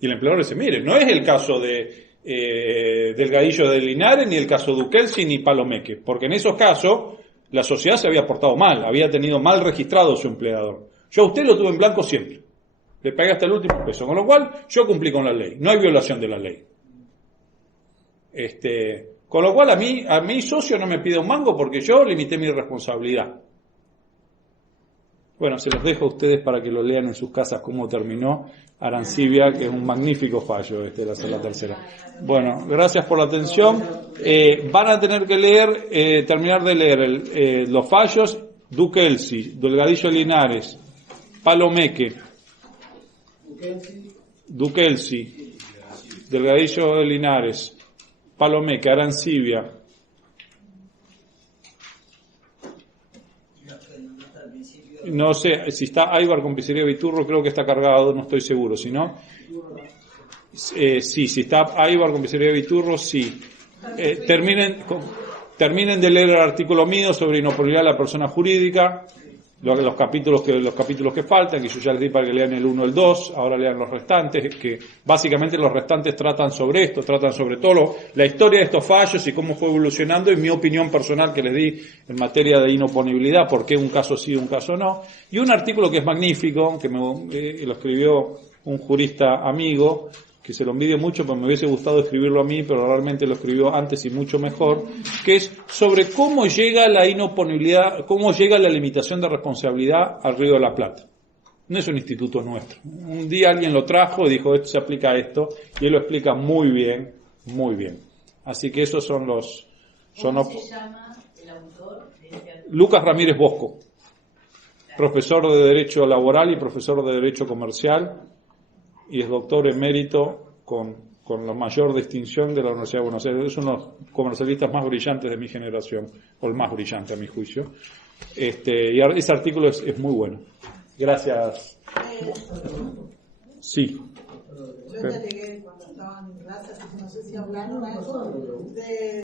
Y el empleador dice, mire, no es el caso de Delgadillo de Linares, ni el caso Duquelsi, ni Palomeque, porque en esos casos la sociedad se había portado mal, había tenido mal registrado su empleador. Yo a usted lo tuve en blanco siempre. Le pagué hasta el último peso, con lo cual yo cumplí con la ley. No hay violación de la ley. Con lo cual a mi socio no me pide un mango porque yo limité mi responsabilidad. Bueno, se los dejo a ustedes para que lo lean en sus casas cómo terminó Arancibia, que es un magnífico fallo la sala tercera. Bueno, gracias por la atención. Van a tener que terminar de leer los fallos Duquelsi, Delgadillo Linares, Palomeque, Duquelsi, Delgadillo de Linares, Palomeque, Arancibia. No sé, si está Aybar con Pizzería Viturro, creo que está cargado, no estoy seguro, si no... sí, si está Aybar con Pizzería Viturro, sí. Terminen de leer el artículo mío sobre inoportunidad de la persona jurídica. los capítulos que faltan, que yo ya les di para que lean el 1, el 2, ahora lean los restantes, que básicamente los restantes tratan sobre esto, tratan sobre todo la historia de estos fallos y cómo fue evolucionando y mi opinión personal que les di en materia de inoponibilidad, por qué un caso sí, un caso no, y un artículo que es magnífico, que lo escribió un jurista amigo, que se lo envidio mucho, porque me hubiese gustado escribirlo a mí, pero realmente lo escribió antes y mucho mejor, que es sobre cómo llega la inoponibilidad, cómo llega la limitación de responsabilidad al Río de la Plata. No es un instituto nuestro. Un día alguien lo trajo y dijo, esto se aplica a esto, y él lo explica muy bien, muy bien. Así que esos son los... ¿Cómo se llama el autor de este artículo? Lucas Ramírez Bosco, profesor de Derecho Laboral y profesor de Derecho Comercial, y es doctor emérito con la mayor distinción de la Universidad de Buenos Aires. Es uno de los comercialistas más brillantes de mi generación, o el más brillante a mi juicio. Y ese artículo es muy bueno. Gracias. Sí. Yo ya llegué cuando estaban en clase, no sé si hablaron de eso, de